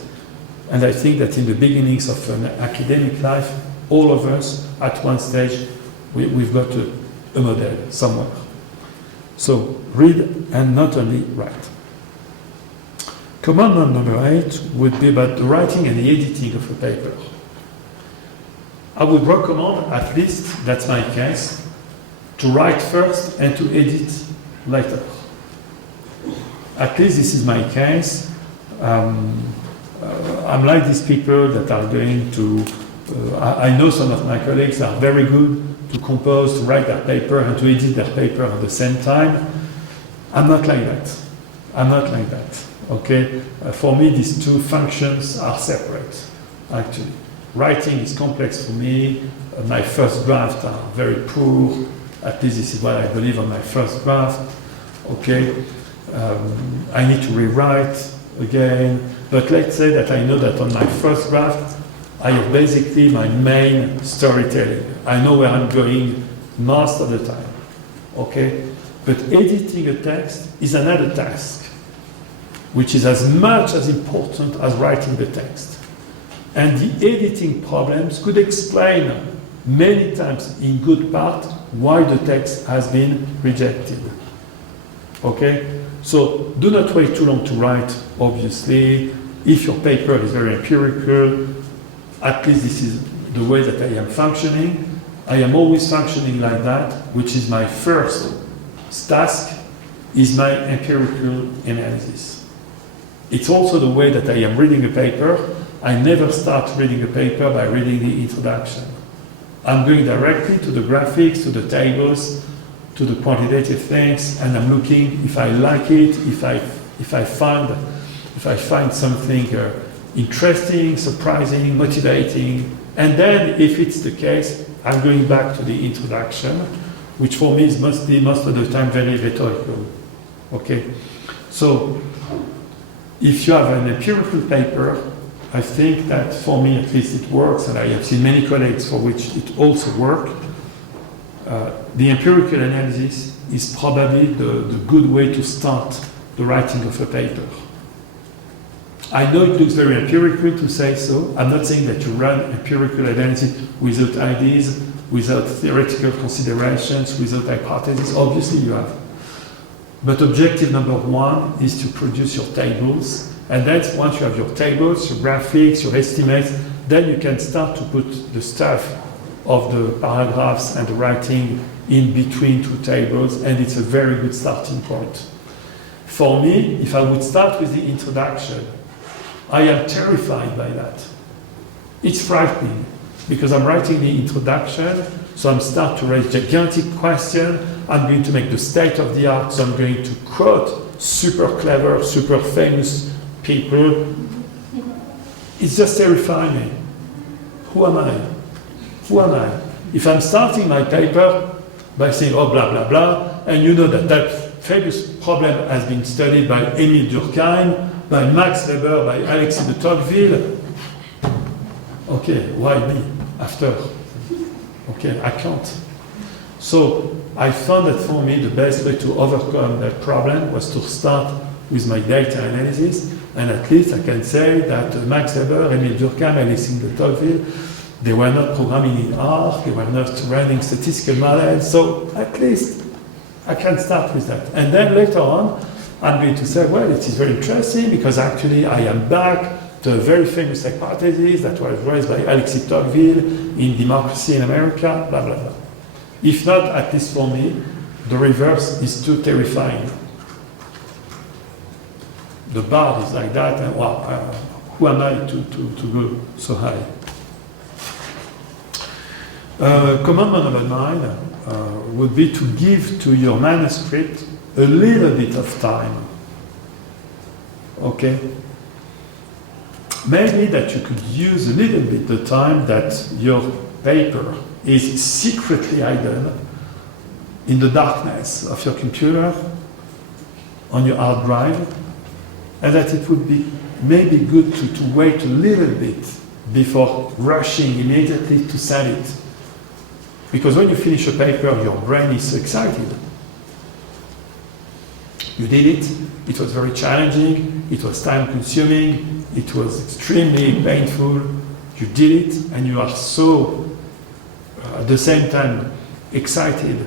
And I think that in the beginnings of an academic life, all of us, at one stage, we've got a model somewhere. So read and not only write. Commandment number 8 would be about the writing and the editing of a paper. I would recommend, at least, that's my case, to write first and to edit later. At least this is my case. I'm like these people that are going to, I know some of my colleagues are very good to compose, to write their paper and to edit their paper at the same time. I'm not like that. I'm not like that. Okay? For me, these two functions are separate, actually. Writing is complex for me. My first drafts are very poor. At least this is what I believe on my first draft. Okay? I need to rewrite again. But let's say that I know that on my first draft, I have basically my main storytelling. I know where I'm going most of the time. Okay? But editing a text is another task, which is as much as important as writing the text. And the editing problems could explain many times in good part why the text has been rejected. Okay? So do not wait too long to write, obviously. If your paper is very empirical, at least this is the way that I am functioning. I am always functioning like that, which is my first task, is my empirical analysis. It's also the way that I am reading a paper. I never start reading a paper by reading the introduction. I'm going directly to the graphics, to the tables, to the quantitative things, and I'm looking if I like it, if I find something interesting, surprising, motivating, and then if it's the case, I'm going back to the introduction, which for me is mostly, most of the time, very rhetorical. Okay, so if you have an empirical paper, I think that for me at least it works, and I have seen many colleagues for which it also works. The empirical analysis is probably the good way to start the writing of a paper. I know it looks very empirical to say so. I'm not saying that you run empirical analysis without ideas, without theoretical considerations, without hypotheses. Obviously you have. But objective number 1 is to produce your tables. And then once you have your tables, your graphics, your estimates, then you can start to put the stuff of the paragraphs and the writing in between two tables, and it's a very good starting point. For me, if I would start with the introduction, I am terrified by that. It's frightening, because I'm writing the introduction, so I'm start to raise gigantic questions. I'm going to make the state of the art, so I'm going to quote super clever, super famous people. It's just terrifying me. Who am I? Who am I? If I'm starting my paper by saying, oh, blah, blah, blah, and you know that that famous problem has been studied by Émile Durkheim, by Max Weber, by Alexis de Tocqueville. Okay, why me after? Okay, I can't. So I found that for me the best way to overcome that problem was to start with my data analysis, and at least I can say that Max Weber, Émile Durkheim, Alexis de Tocqueville, they were not programming in R, they were not running statistical models, so at least I can start with that. And then later on, I'm going to say, well, it is very interesting because actually I am back to a very famous hypothesis that was raised by Alexis de Tocqueville in Democracy in America, blah, blah, blah. If not, at least for me, the reverse is too terrifying. The bar is like that, and wow, who am I to go so high? Commandment number 9 would be to give to your manuscript a little bit of time. Okay? Maybe that you could use a little bit the time that your paper is secretly hidden in the darkness of your computer, on your hard drive, and that it would be maybe good to wait a little bit before rushing immediately to send it. Because when you finish a paper, your brain is so excited. You did it, it was very challenging, it was time consuming, it was extremely painful. You did it, and you are so, at the same time, excited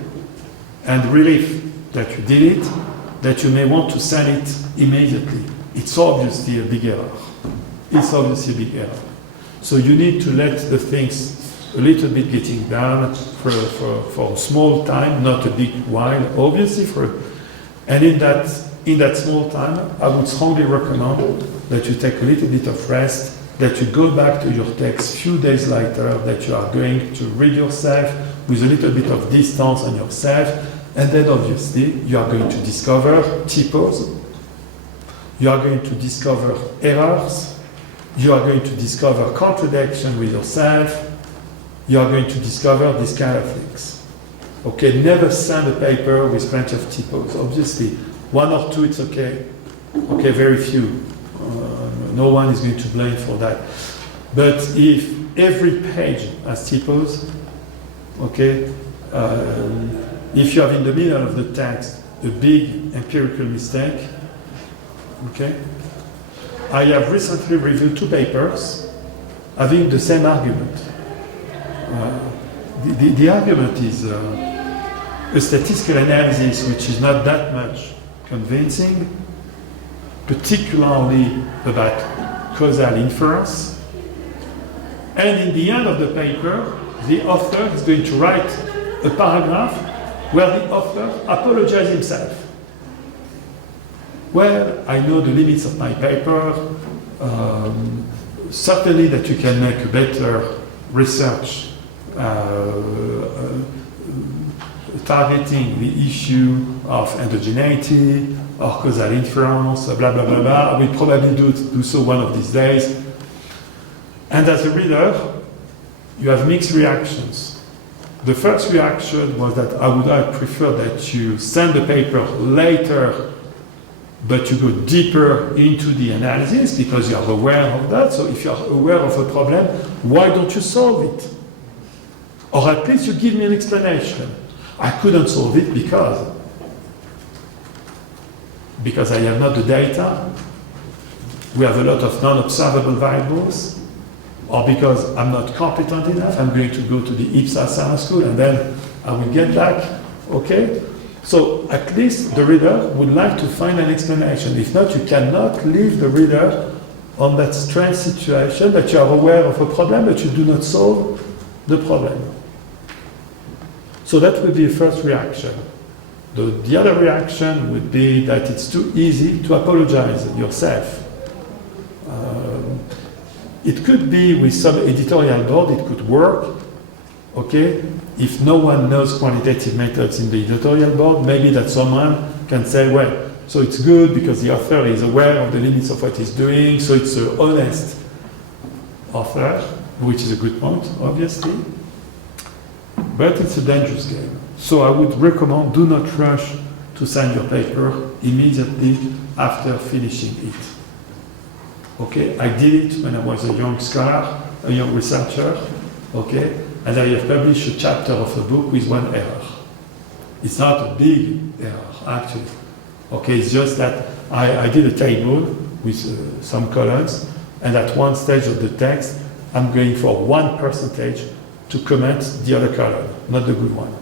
and relieved that you did it, that you may want to send it immediately. It's obviously a big error. It's obviously a big error. So you need to let the things a little bit getting down for a small time, not a big while, obviously. And in that small time, I would strongly recommend that you take a little bit of rest, that you go back to your text a few days later, that you are going to read yourself with a little bit of distance on yourself, and then obviously you are going to discover typos, you are going to discover errors, you are going to discover contradiction with yourself, you are going to discover these kind of things. Okay, never send a paper with plenty of typos. Obviously, one or two, it's okay. Okay, very few. No one is going to blame for that. But if every page has typos, okay, if you have in the middle of the text a big empirical mistake, okay, I have recently reviewed 2 papers having the same argument. The argument is a statistical analysis which is not that much convincing, particularly about causal inference. And in the end of the paper, the author is going to write a paragraph where the author apologizes himself. Well, I know the limits of my paper, certainly that you can make a better research targeting the issue of endogeneity or causal inference, blah, blah, blah, blah. I will probably do so one of these days. And as a reader, you have mixed reactions. The first reaction was that I would have preferred that you send the paper later, but you go deeper into the analysis because you are aware of that. So if you are aware of a problem, why don't you solve it? Or at least you give me an explanation. I couldn't solve it because I have not the data. We have a lot of non-observable variables, or because I'm not competent enough. I'm going to go to the IPSA summer school and then I will get back. Okay? So at least the reader would like to find an explanation. If not, you cannot leave the reader on that strange situation that you are aware of a problem but you do not solve the problem. So that would be a first reaction. The other reaction would be that it's too easy to apologize yourself. It could be with some editorial board, it could work, okay? If no one knows quantitative methods in the editorial board, maybe that someone can say, well, so it's good because the author is aware of the limits of what he's doing, so it's an honest author, which is a good point, obviously. But it's a dangerous game. So I would recommend do not rush to send your paper immediately after finishing it. Okay, I did it when I was a young scholar, a young researcher, okay, and I have published a chapter of a book with 1 error. It's not a big error, actually. Okay, it's just that I did a table with some columns, and at one stage of the text, I'm going for 1% to comment the other column, not the good one.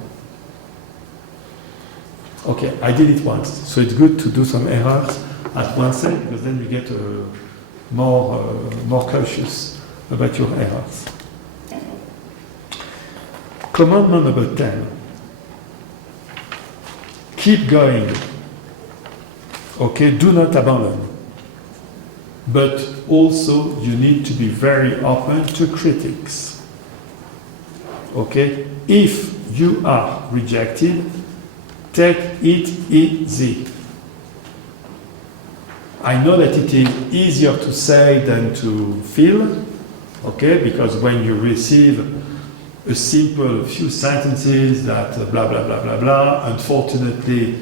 Okay, I did it once, so it's good to do some errors at one stage because then you get more cautious about your errors. Commandment number 10. Keep going. Okay, do not abandon. But also you need to be very open to critics. Okay, if you are rejected, take it easy. I know that it is easier to say than to feel, okay, because when you receive a simple few sentences that blah, blah, blah, blah, blah, unfortunately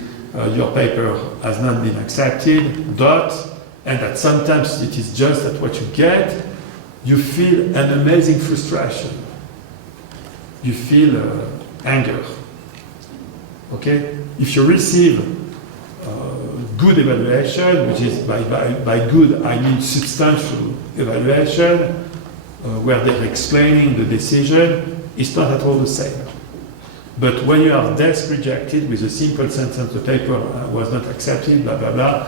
your paper has not been accepted, and that sometimes it is just that what you get, you feel an amazing frustration. You feel anger. Okay? If you receive good evaluation, which is by good I mean substantial evaluation, where they're explaining the decision, is not at all the same. But when you are desk rejected with a simple sentence, the paper was not accepted, blah, blah, blah,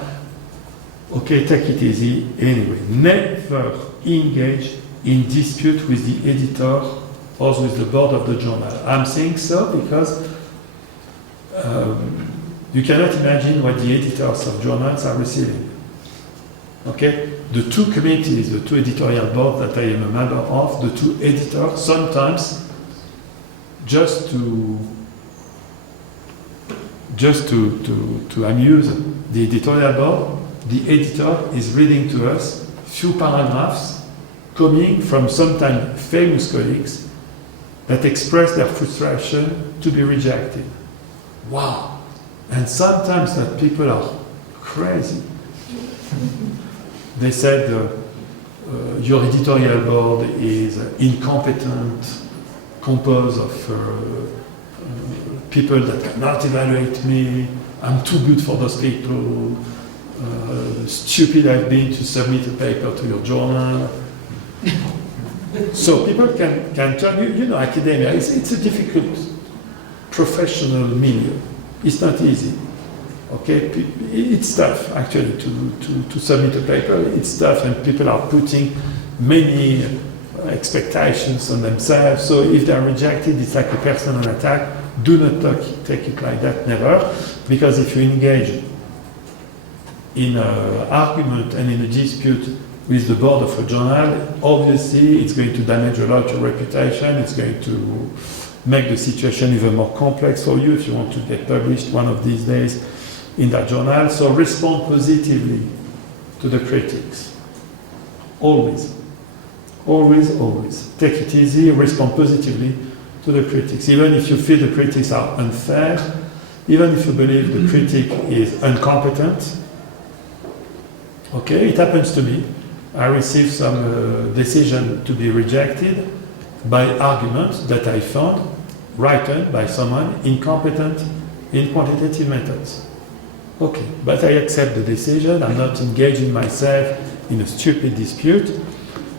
okay, take it easy anyway. Never engage in dispute with the editor or with the board of the journal. I'm saying so because you cannot imagine what the editors of journals are receiving. Okay? The two committees, the two editorial boards that I am a member of, the two editors, sometimes just to amuse the editorial board, the editor is reading to us few paragraphs coming from sometimes famous colleagues that express their frustration to be rejected. Wow! And sometimes that people are crazy. They said your editorial board is incompetent, composed of people that cannot evaluate me, I'm too good for those people, stupid I've been to submit a paper to your journal. So people can tell you, academia, it's a difficult professional milieu. It's not easy. Okay, it's tough actually to submit a paper. It's tough, and people are putting many expectations on themselves. So if they are rejected, it's like a personal attack. Do not take it like that, never, because if you engage in an argument and in a dispute with the board of a journal, obviously it's going to damage a lot your reputation. It's going to make the situation even more complex for you if you want to get published one of these days in that journal. So respond positively to the critics. Always. Always, always. Take it easy, respond positively to the critics. Even if you feel the critics are unfair, even if you believe the critic is incompetent. Okay, it happens to me. I received some decision to be rejected by arguments that I found written by someone incompetent in quantitative methods. Okay, but I accept the decision. I'm not engaging myself in a stupid dispute.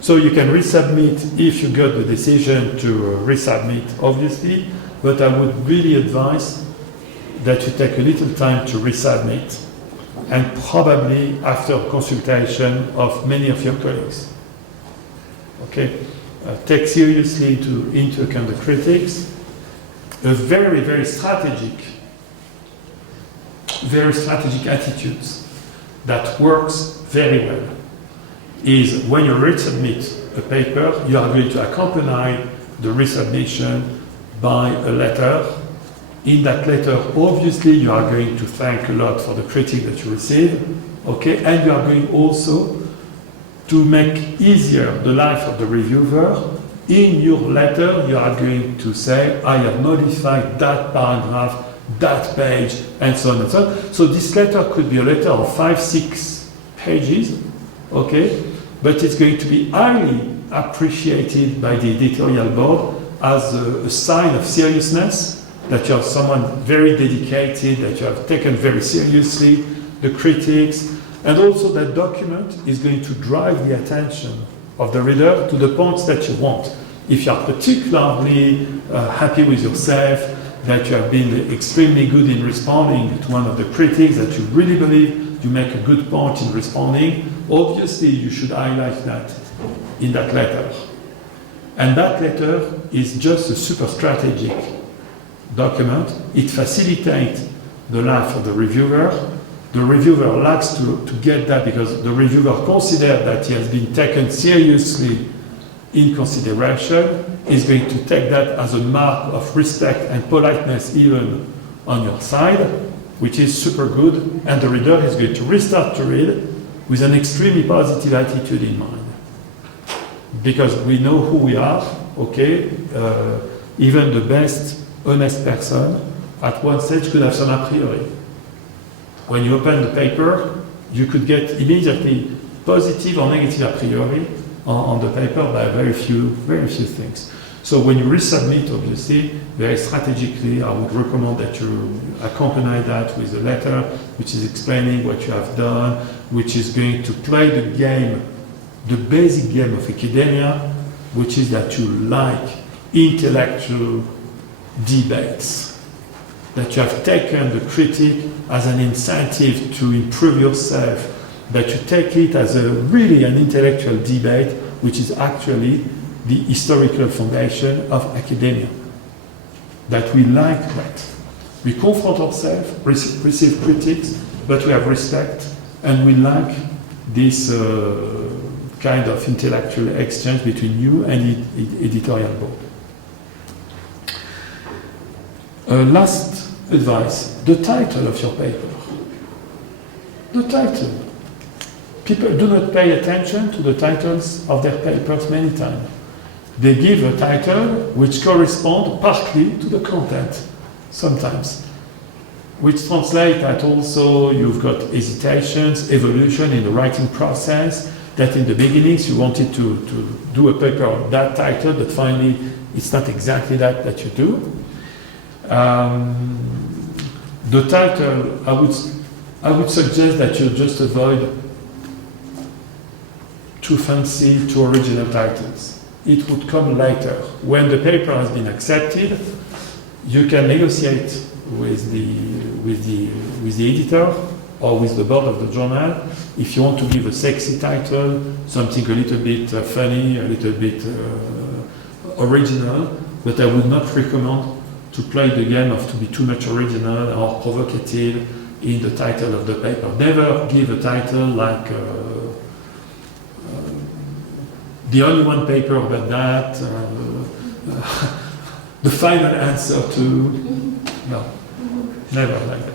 So you can resubmit if you got the decision to resubmit, obviously, but I would really advise that you take a little time to resubmit, and probably after consultation of many of your colleagues. Okay, take seriously into account the critics. A very, very strategic attitudes that works very well is when you resubmit a paper, you are going to accompany the resubmission by a letter. In that letter, obviously, you are going to thank a lot for the critique that you receive, okay? And you are going also to make easier the life of the reviewer. In your letter, you are going to say, I have modified that paragraph, that page, and so on and so on. So this letter could be a letter of 5-6 pages, okay? But it's going to be highly appreciated by the editorial board as a sign of seriousness, that you are someone very dedicated, that you have taken very seriously the critics, and also that document is going to drive the attention of the reader to the points that you want. If you are particularly happy with yourself, that you have been extremely good in responding to one of the critics, that you really believe you make a good point in responding, obviously you should highlight that in that letter. And that letter is just a super strategic document. It facilitates the life of the reviewer. The reviewer likes to get that because the reviewer considers that he has been taken seriously in consideration, is going to take that as a mark of respect and politeness even on your side, which is super good, and the reader is going to restart to read with an extremely positive attitude in mind. Because we know who we are, okay? Even the best honest person at one stage could have some a priori. When you open the paper, you could get immediately positive or negative a priori on the paper by very few things. So when you resubmit, obviously, very strategically, I would recommend that you accompany that with a letter which is explaining what you have done, which is going to play the game, the basic game of academia, which is that you like intellectual debates, that you have taken the critique as an incentive to improve yourself, that you take it as really an intellectual debate, which is actually the historical foundation of academia. That we like that. We confront ourselves, receive critiques, but we have respect, and we like this kind of intellectual exchange between you and the editorial board. Last advice, the title of your paper. The title. People do not pay attention to the titles of their papers many times. They give a title which corresponds partly to the content, sometimes, which translates that also you've got hesitations, evolution in the writing process, that in the beginnings you wanted to do a paper on that title, but finally it's not exactly that you do. The title, I would suggest that you just avoid too fancy, too original titles. It would come later. When the paper has been accepted, you can negotiate with the editor or with the board of the journal if you want to give a sexy title, something a little bit funny, a little bit original, but I would not recommend to play the game of to be too much original or provocative in the title of the paper. Never give a title like the only one paper about that, the final answer to, no, never like that.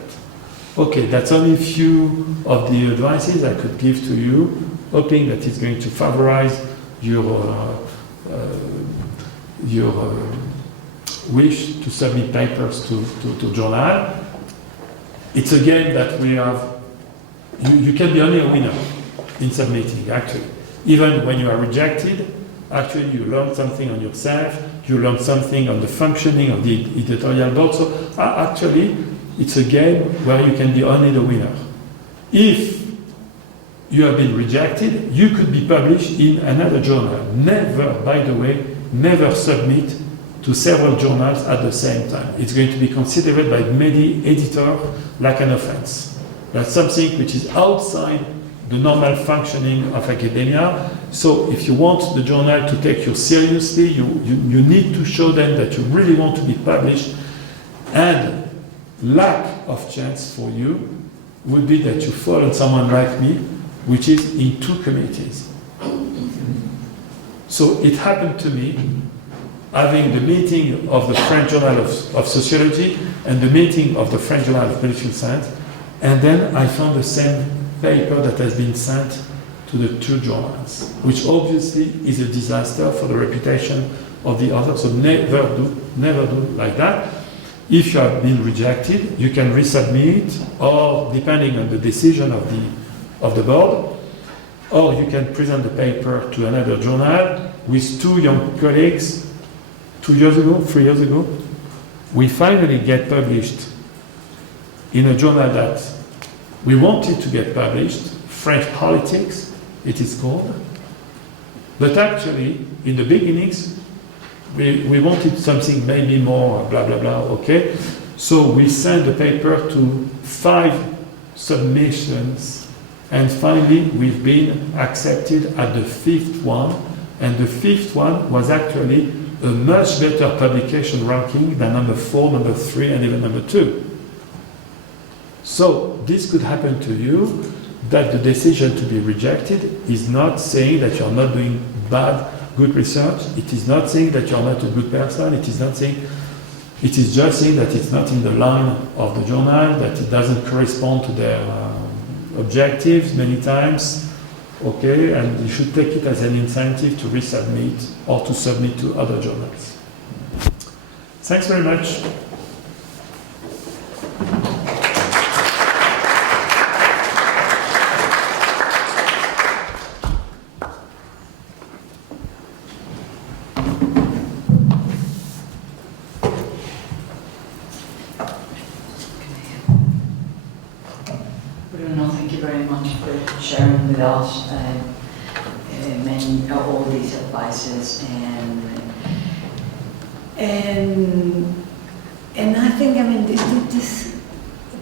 Okay, that's only a few of the advices I could give to you, hoping that it's going to favorize your wish to submit papers to journal. It's a game that we have, you can be only a winner in submitting, actually. Even when you are rejected, actually you learn something on yourself, you learn something on the functioning of the editorial board. So actually, it's a game where you can be only the winner. If you have been rejected, you could be published in another journal. Never, by the way, never submit to several journals at the same time. It's going to be considered by many editors like an offense. That's something which is outside the normal functioning of academia. So if you want the journal to take you seriously, you need to show them that you really want to be published, and lack of chance for you would be that you fall on someone like me, which is in 2 committees. So it happened to me, having the meeting of the French Journal of Sociology and the meeting of the French Journal of Political Science, and then I found the same paper that has been sent to the 2 journals, which obviously is a disaster for the reputation of the other. So never do like that. If you have been rejected, you can resubmit, or depending on the decision of the board, or you can present the paper to another journal. With 2 young colleagues, 3 years ago, we finally get published in a journal that we wanted to get published, French Politics, it is called. But actually, in the beginnings, we wanted something maybe more blah, blah, blah, okay? So we sent the paper to 5 submissions, and finally we've been accepted at the 5th one, and the 5th one was actually a much better publication ranking than number 4, number 3, and even number 2. So this could happen to you, that the decision to be rejected is not saying that you're not doing good research. It is not saying that you're not a good person. It is just saying that it's not in the line of the journal, that it doesn't correspond to their objectives many times. Okay, and you should take it as an incentive to resubmit or to submit to other journals. Thanks very much. sharing with us all these advices, and I think, I mean,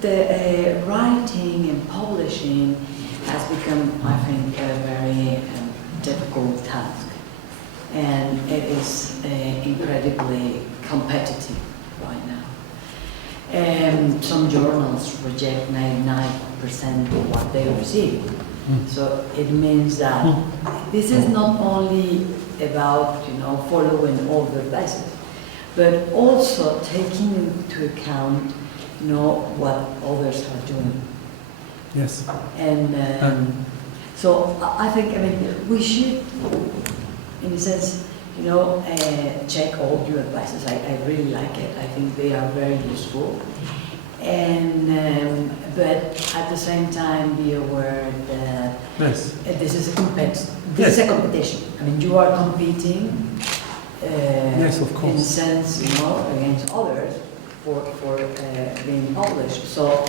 the writing and publishing has become, I think, a very difficult task, and it is incredibly competitive right now. Some journals reject 99% of what they receive. So it means that this is not only about, following all the advices, but also taking into account, what others are doing. Yes. And so I think, I mean, we should, in a sense, check all your advices. I really like it. I think they are very useful. And but at the same time, be aware that this is a competition. I mean, you are competing. Yes, of course. In a sense, against others for being published. So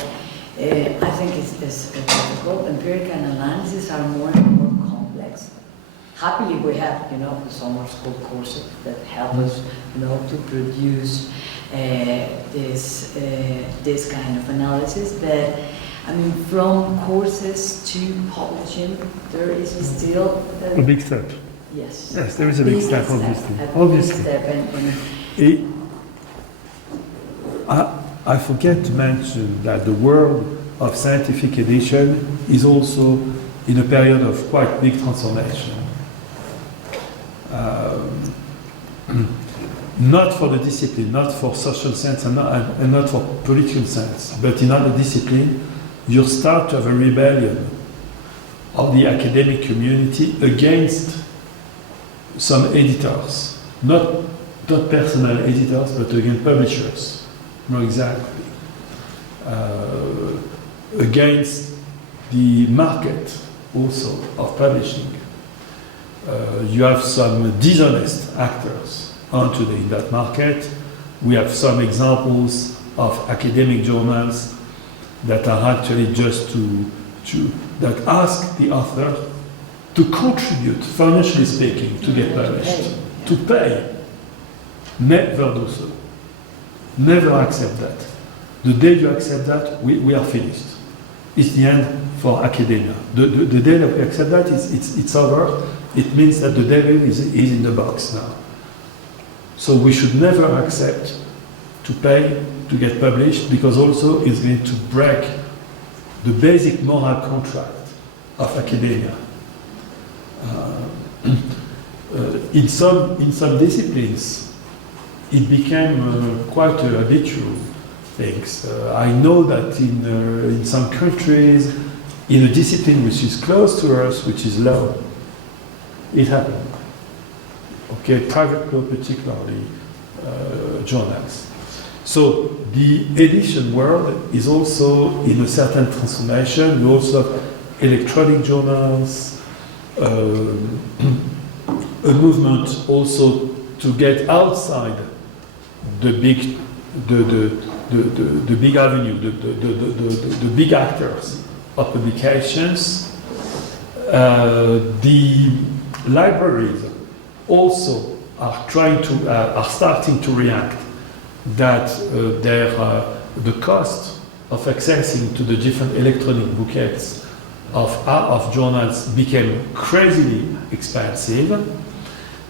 I think it's difficult. Empirical analyses are more and more complex. Happily, we have the summer school courses that help us to produce this kind of analysis. But I mean, from courses to publishing, there is still a big step. Yes. Yes, there is a big step, obviously. Obviously. I forget to mention that the world of scientific edition is also in a period of quite big transformation. Not for the discipline, not for social science and not for political science, but in other disciplines, you start to have a rebellion of the academic community against some editors, not personal editors, but against publishers, more exactly, against the market also of publishing. You have some dishonest actors today in that market. We have some examples of academic journals that are actually just that ask the author to contribute, financially speaking, to get published, to pay. Never do so. Never accept that. The day you accept that, we are finished. It's the end for academia. The day that we accept that, it's over. It means that the devil is in the box now. So we should never accept to pay to get published, because also it's going to break the basic moral contract of academia. In some disciplines, it became quite a habitual thing. I know that in some countries, in a discipline which is close to us, which is law, it happened. Okay, private law particularly, journals. So the edition world is also in a certain transformation. We also have electronic journals, a movement also to get outside the big big avenue, the big actors of publications. The libraries also are starting to react that the cost of accessing to the different electronic bouquets of journals became crazily expensive,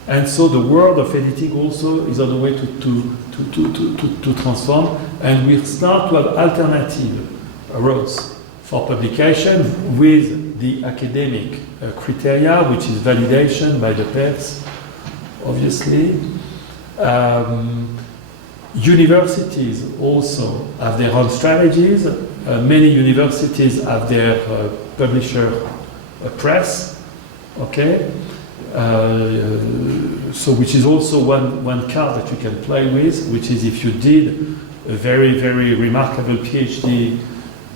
and so the world of editing also is on the way to transform, and we start to have alternative roads for publication with the academic criteria, which is validation by the peers, obviously. Universities also have their own strategies. Many universities have their publisher press, okay? So which is also one card that you can play with, which is if you did a very, very remarkable PhD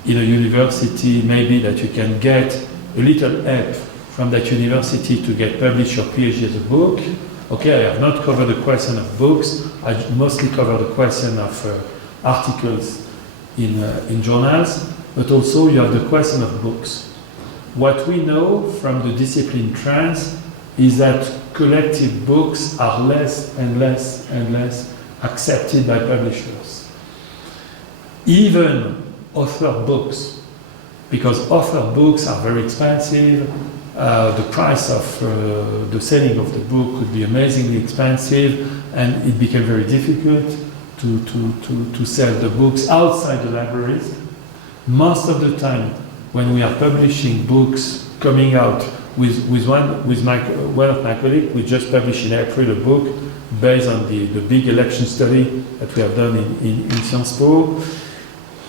in a university, maybe that you can get a little help from that university to get published your PhD as a book. Okay, I have not covered the question of books. I mostly cover the question of articles in journals, but also you have the question of books. what we know from the discipline trends is that collective books are less and less and less accepted by publishers. Even author books, because author books are very expensive. The price of the selling of the book could be amazingly expensive, and it became very difficult to sell the books outside the libraries. Most of the time, when we are publishing books coming out with one of my colleagues, we just published in April a book based on the big election study that we have done in Sciences Po.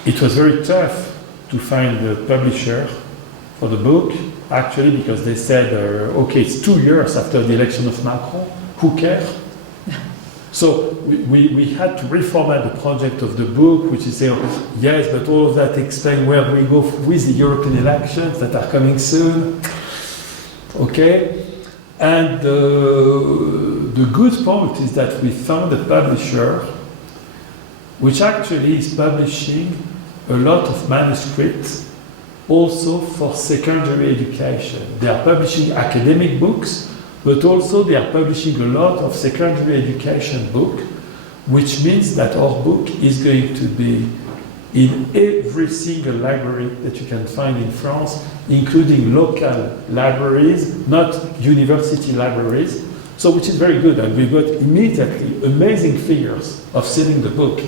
It was very tough to find a publisher for the book, actually, because they said, okay, it's 2 years after the election of Macron, who cares? So we had to reformat the project of the book, which is saying, yes, but all of that explain where we go with the European elections that are coming soon. Okay? And the good point is that we found a publisher which actually is publishing a lot of manuscripts also for secondary education. They are publishing academic books, but also they are publishing a lot of secondary education book, which means that our book is going to be in every single library that you can find in France, including local libraries, not university libraries, so which is very good, and we got immediately amazing figures of selling the book.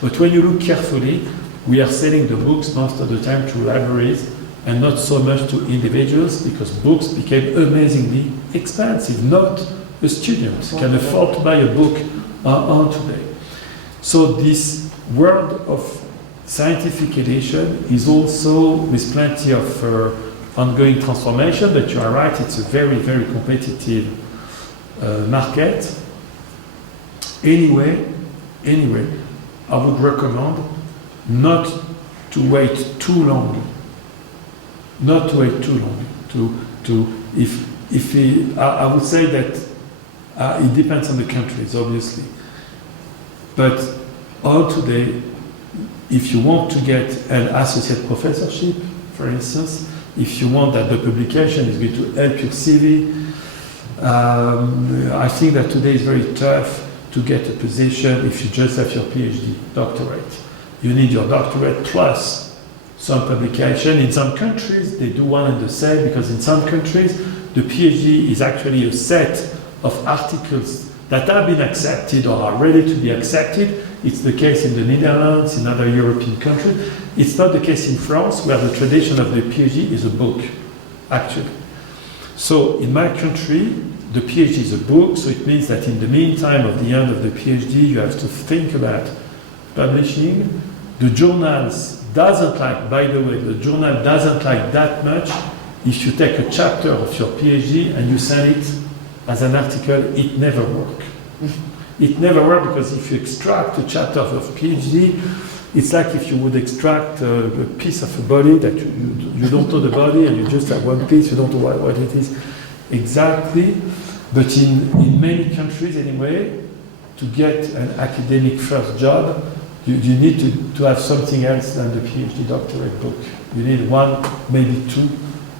But when you look carefully, we are selling the books most of the time to libraries and not so much to individuals, because books became amazingly expensive. Not a student can afford to buy a book on today. So this world of scientific edition is also with plenty of ongoing transformation, but you are right, it's a very, very competitive market. Anyway, I would recommend not to wait too long. Not to wait too long. I would say that it depends on the countries, obviously. But all today, if you want to get an associate professorship, for instance, if you want that the publication is going to help your CV, I think that today is very tough to get a position if you just have your PhD, doctorate. You need your doctorate plus some publication. In some countries, they do one and the same, because in some countries, the PhD is actually a set of articles that have been accepted or are ready to be accepted. It's the case in the Netherlands, in other European countries. It's not the case in France, where the tradition of the PhD is a book, actually. So in my country, the PhD is a book, so it means that in the meantime of the end of the PhD, you have to think about publishing. The journals doesn't like, by the way, the journal doesn't like that much if you take a chapter of your PhD and you send it as an article. It never works. It never works, because if you extract a chapter of your PhD, it's like if you would extract a piece of a body that you don't know the body, and you just have one piece, you don't know what it is exactly. But in many countries anyway, to get an academic first job, you need to have something else than the PhD doctorate book. You need one, maybe two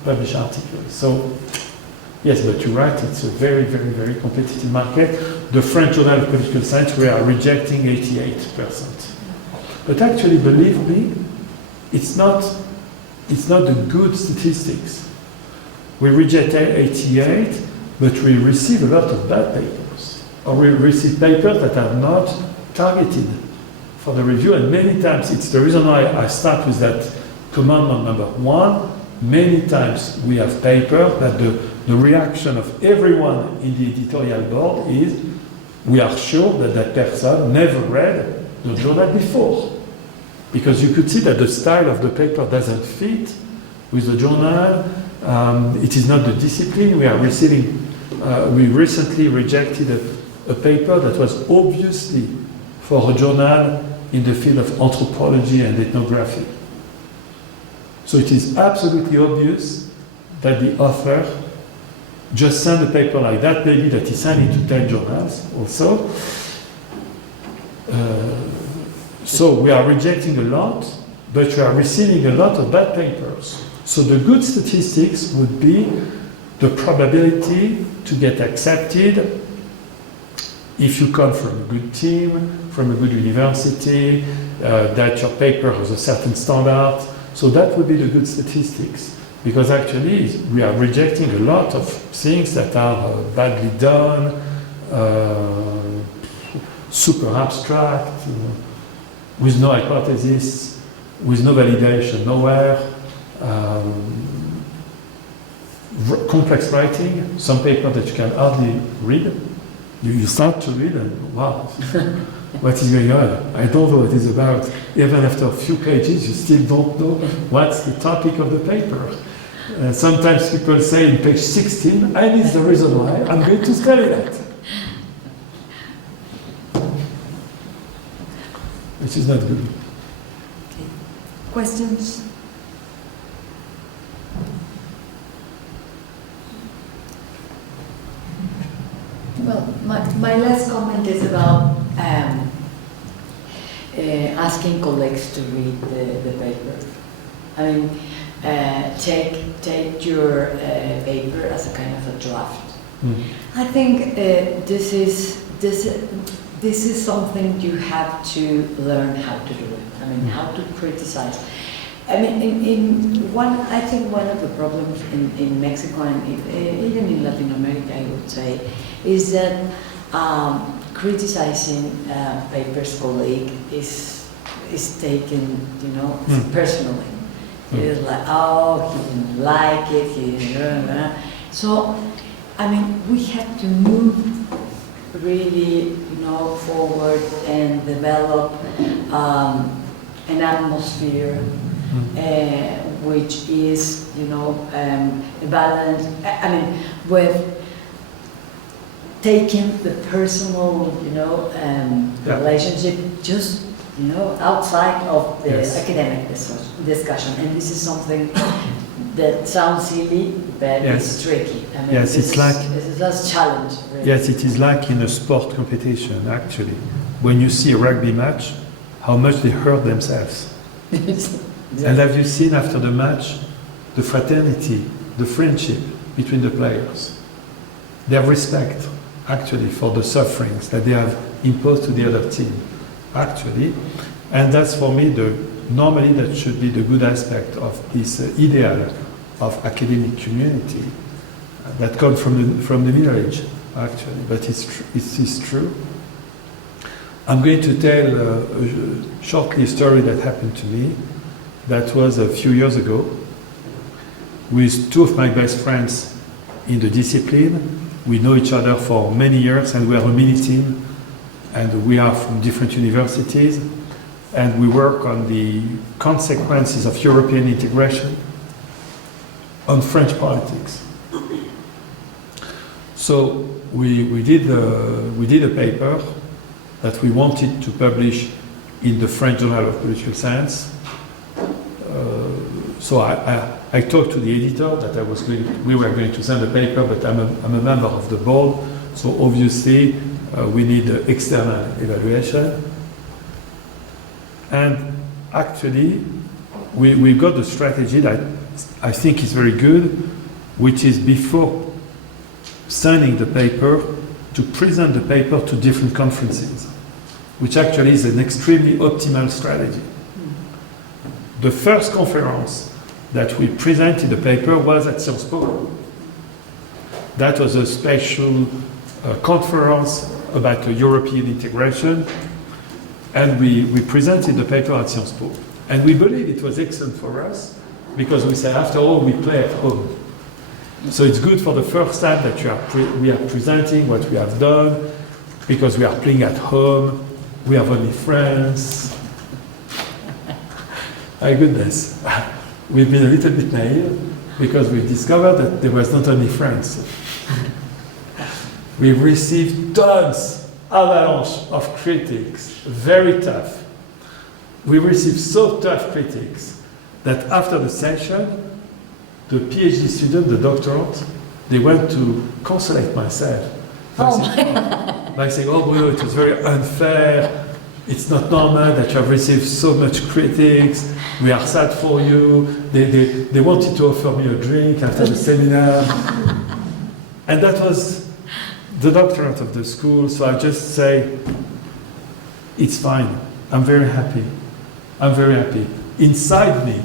published articles. So, yes, but you're right, it's a very, very, very competitive market. The French Journal of Political Science, we are rejecting 88%. But actually, believe me, it's not the good statistics. We reject 88, but we receive a lot of bad papers. Or we receive papers that are not targeted for the review, and many times, it's the reason why I start with that commandment number 1. Many times we have paper that the reaction of everyone in the editorial board is, we are sure that that person never read the journal before. Because you could see that the style of the paper doesn't fit with the journal. It is not the discipline. We recently rejected a paper that was obviously for a journal in the field of anthropology and ethnography. So it is absolutely obvious that the author just sent a paper like that, maybe that he sent it to 10 journals also. So we are rejecting a lot, but we are receiving a lot of bad papers. So the good statistics would be the probability to get accepted if you come from a good team, from a good university, that your paper has a certain standard. So that would be the good statistics. Because actually we are rejecting a lot of things that are badly done, super abstract, with no hypothesis, with no validation nowhere. Complex writing, some paper that you can hardly read. You start to read and wow, what is going on? I don't know what it's about. Even after a few pages, you still don't know what's the topic of the paper. Sometimes people say in page 16, and it's the reason why I'm going to study that. Which is not good. Questions? Well, my last comment is about asking colleagues to read the paper. I mean, take your paper as a kind of a draft. Mm. I think this is something you have to learn how to do it. I mean, how to criticize. I mean, I think one of the problems in Mexico and even in Latin America, I would say, is that criticizing paper's colleague is taken, personally. It is like, oh, he didn't like it, he didn't. So, I mean, we have to move really, forward and develop an atmosphere which is, a balance. I mean, with taking the personal, relationship just, outside of the academic discussion. And this is something that sounds silly, but it's tricky. I mean, it's a challenge. Really. Yes, it is like in a sport competition, actually. When you see a rugby match, how much they hurt themselves. Exactly. And have you seen after the match, the fraternity, the friendship between the players? They have respect, actually, for the sufferings that they have imposed to the other team, actually. And that's for me, normally that should be the good aspect of this ideal of academic community that comes from the Middle Age, actually. But it is true. I'm going to tell shortly a story that happened to me. That was a few years ago with two of my best friends in the discipline. We know each other for many years and we are a mini team and we are from different universities and we work on the consequences of European integration on French politics. So we did a paper that we wanted to publish in the French Journal of Political Science. So I talked to the editor that we were going to send a paper, but I'm a member of the board, so obviously we need external evaluation. And actually, we got a strategy that I think is very good, which is before sending the paper, to present the paper to different conferences, which actually is an extremely optimal strategy. The first conference that we presented the paper was at Sciences Po. That was a special conference about European integration, and we presented the paper at Sciences Po. And we believe it was excellent for us, because we say, after all, we play at home. So it's good for the first time that we are presenting what we have done, because we are playing at home, we have only friends. My goodness, we've been a little bit naive because we've discovered that there was not only France. We've received tons, avalanche of critics, very tough. We received so tough critics that after the session, the PhD student, the doctorate, they went to consolate myself by saying, oh, Bruno, it was very unfair. it's not normal that you have received so much critics. We are sad for you. They wanted to offer me a drink after the seminar. And that was the doctorate of the school. So I just say, it's fine. I'm very happy. I'm very happy. Inside me,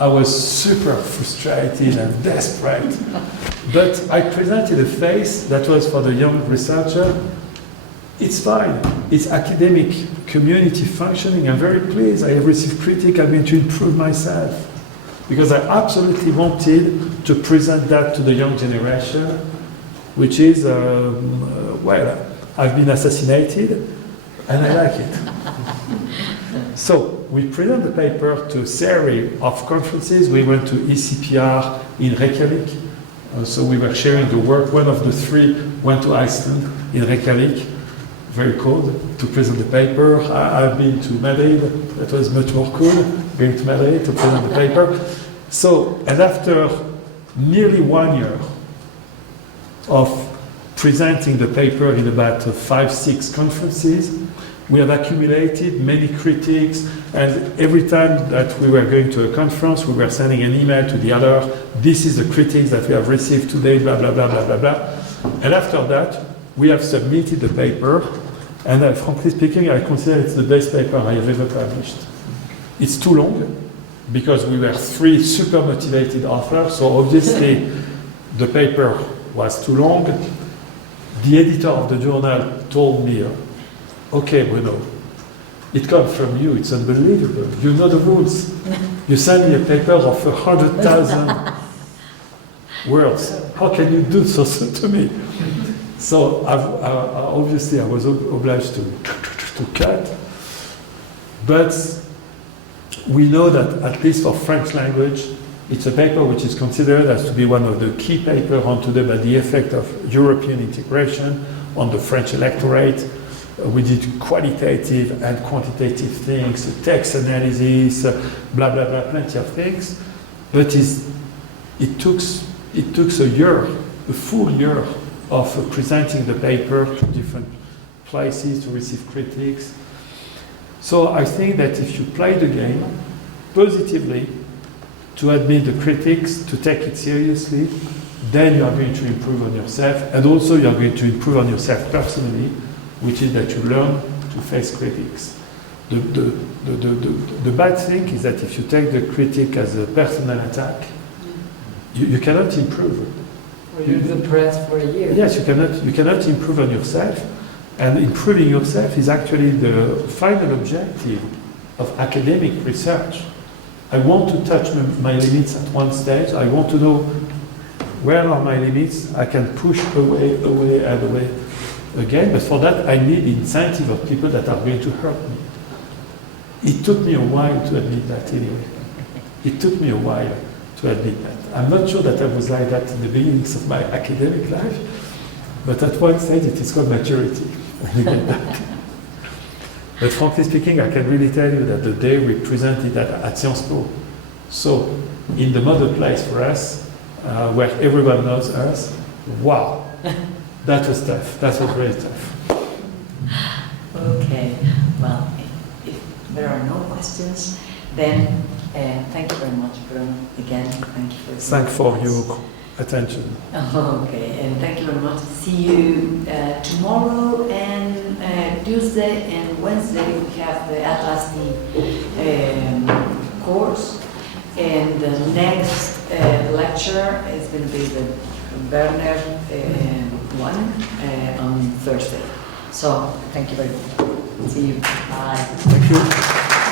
I was super frustrated and desperate. But I presented a face that was for the young researcher. It's fine. It's academic community functioning. I'm very pleased. I have received critique. I'm going to improve myself. Because I absolutely wanted to present that to the young generation, which is, well, I've been assassinated and I like it. So we present the paper to a series of conferences. We went to ECPR in Reykjavik. So we were sharing the work. One of the three went to Iceland in Reykjavik. Very cold to present the paper. I've been to Madrid. That was much more cool, going to Madrid to present the paper. So, and after nearly 1 year of presenting the paper in about 5-6 conferences, we have accumulated many critiques, and every time that we were going to a conference, we were sending an email to the other. This is the critiques that we have received today, blah, blah, blah, blah, blah, blah. And after that, we have submitted the paper, and frankly speaking, I consider it's the best paper I have ever published. It's too long, because we were 3 super motivated authors, so obviously the paper was too long. The editor of the journal told me, okay, Bruno, it comes from you, it's unbelievable. You know the rules. You send me a paper of 100,000 words. How can you do so to me? So obviously I was obliged to cut. But we know that at least for French language, it's a paper which is considered as to be one of the key papers on today by the effect of European integration on the French electorate. We did qualitative and quantitative things, text analysis, blah, blah, blah, plenty of things. But it took a year, a full year of presenting the paper to different places to receive critiques. So I think that if you play the game positively, to admit the critics, to take it seriously, then you are going to improve on yourself, and also you are going to improve on yourself personally, which is that you learn to face critics. The bad thing is that if you take the critic as a personal attack, you cannot improve. Or you're depressed for a year. Yes, you cannot improve on yourself, and improving yourself is actually the final objective of academic research. I want to touch my limits at one stage. I want to know where are my limits. I can push away and away again, but for that I need the incentive of people that are going to hurt me. It took me a while to admit that anyway. It took me a while to admit that. I'm not sure that I was like that in the beginnings of my academic life, but at one stage it is called maturity when you get back. But frankly speaking, I can really tell you that the day we presented that at Sciences Po, so in the mother place for us, where everyone knows us, wow, that was tough. That was very tough. Okay, well, if there are no questions, then thank you very much, Bruno. Again, thank you for Thanks for your attention. Okay, and thank you very much. See you tomorrow and Tuesday and Wednesday. We have the Atlas D course, and the next lecture is going to be the Verano one on Thursday. So thank you very much. See you. Bye. Thank you.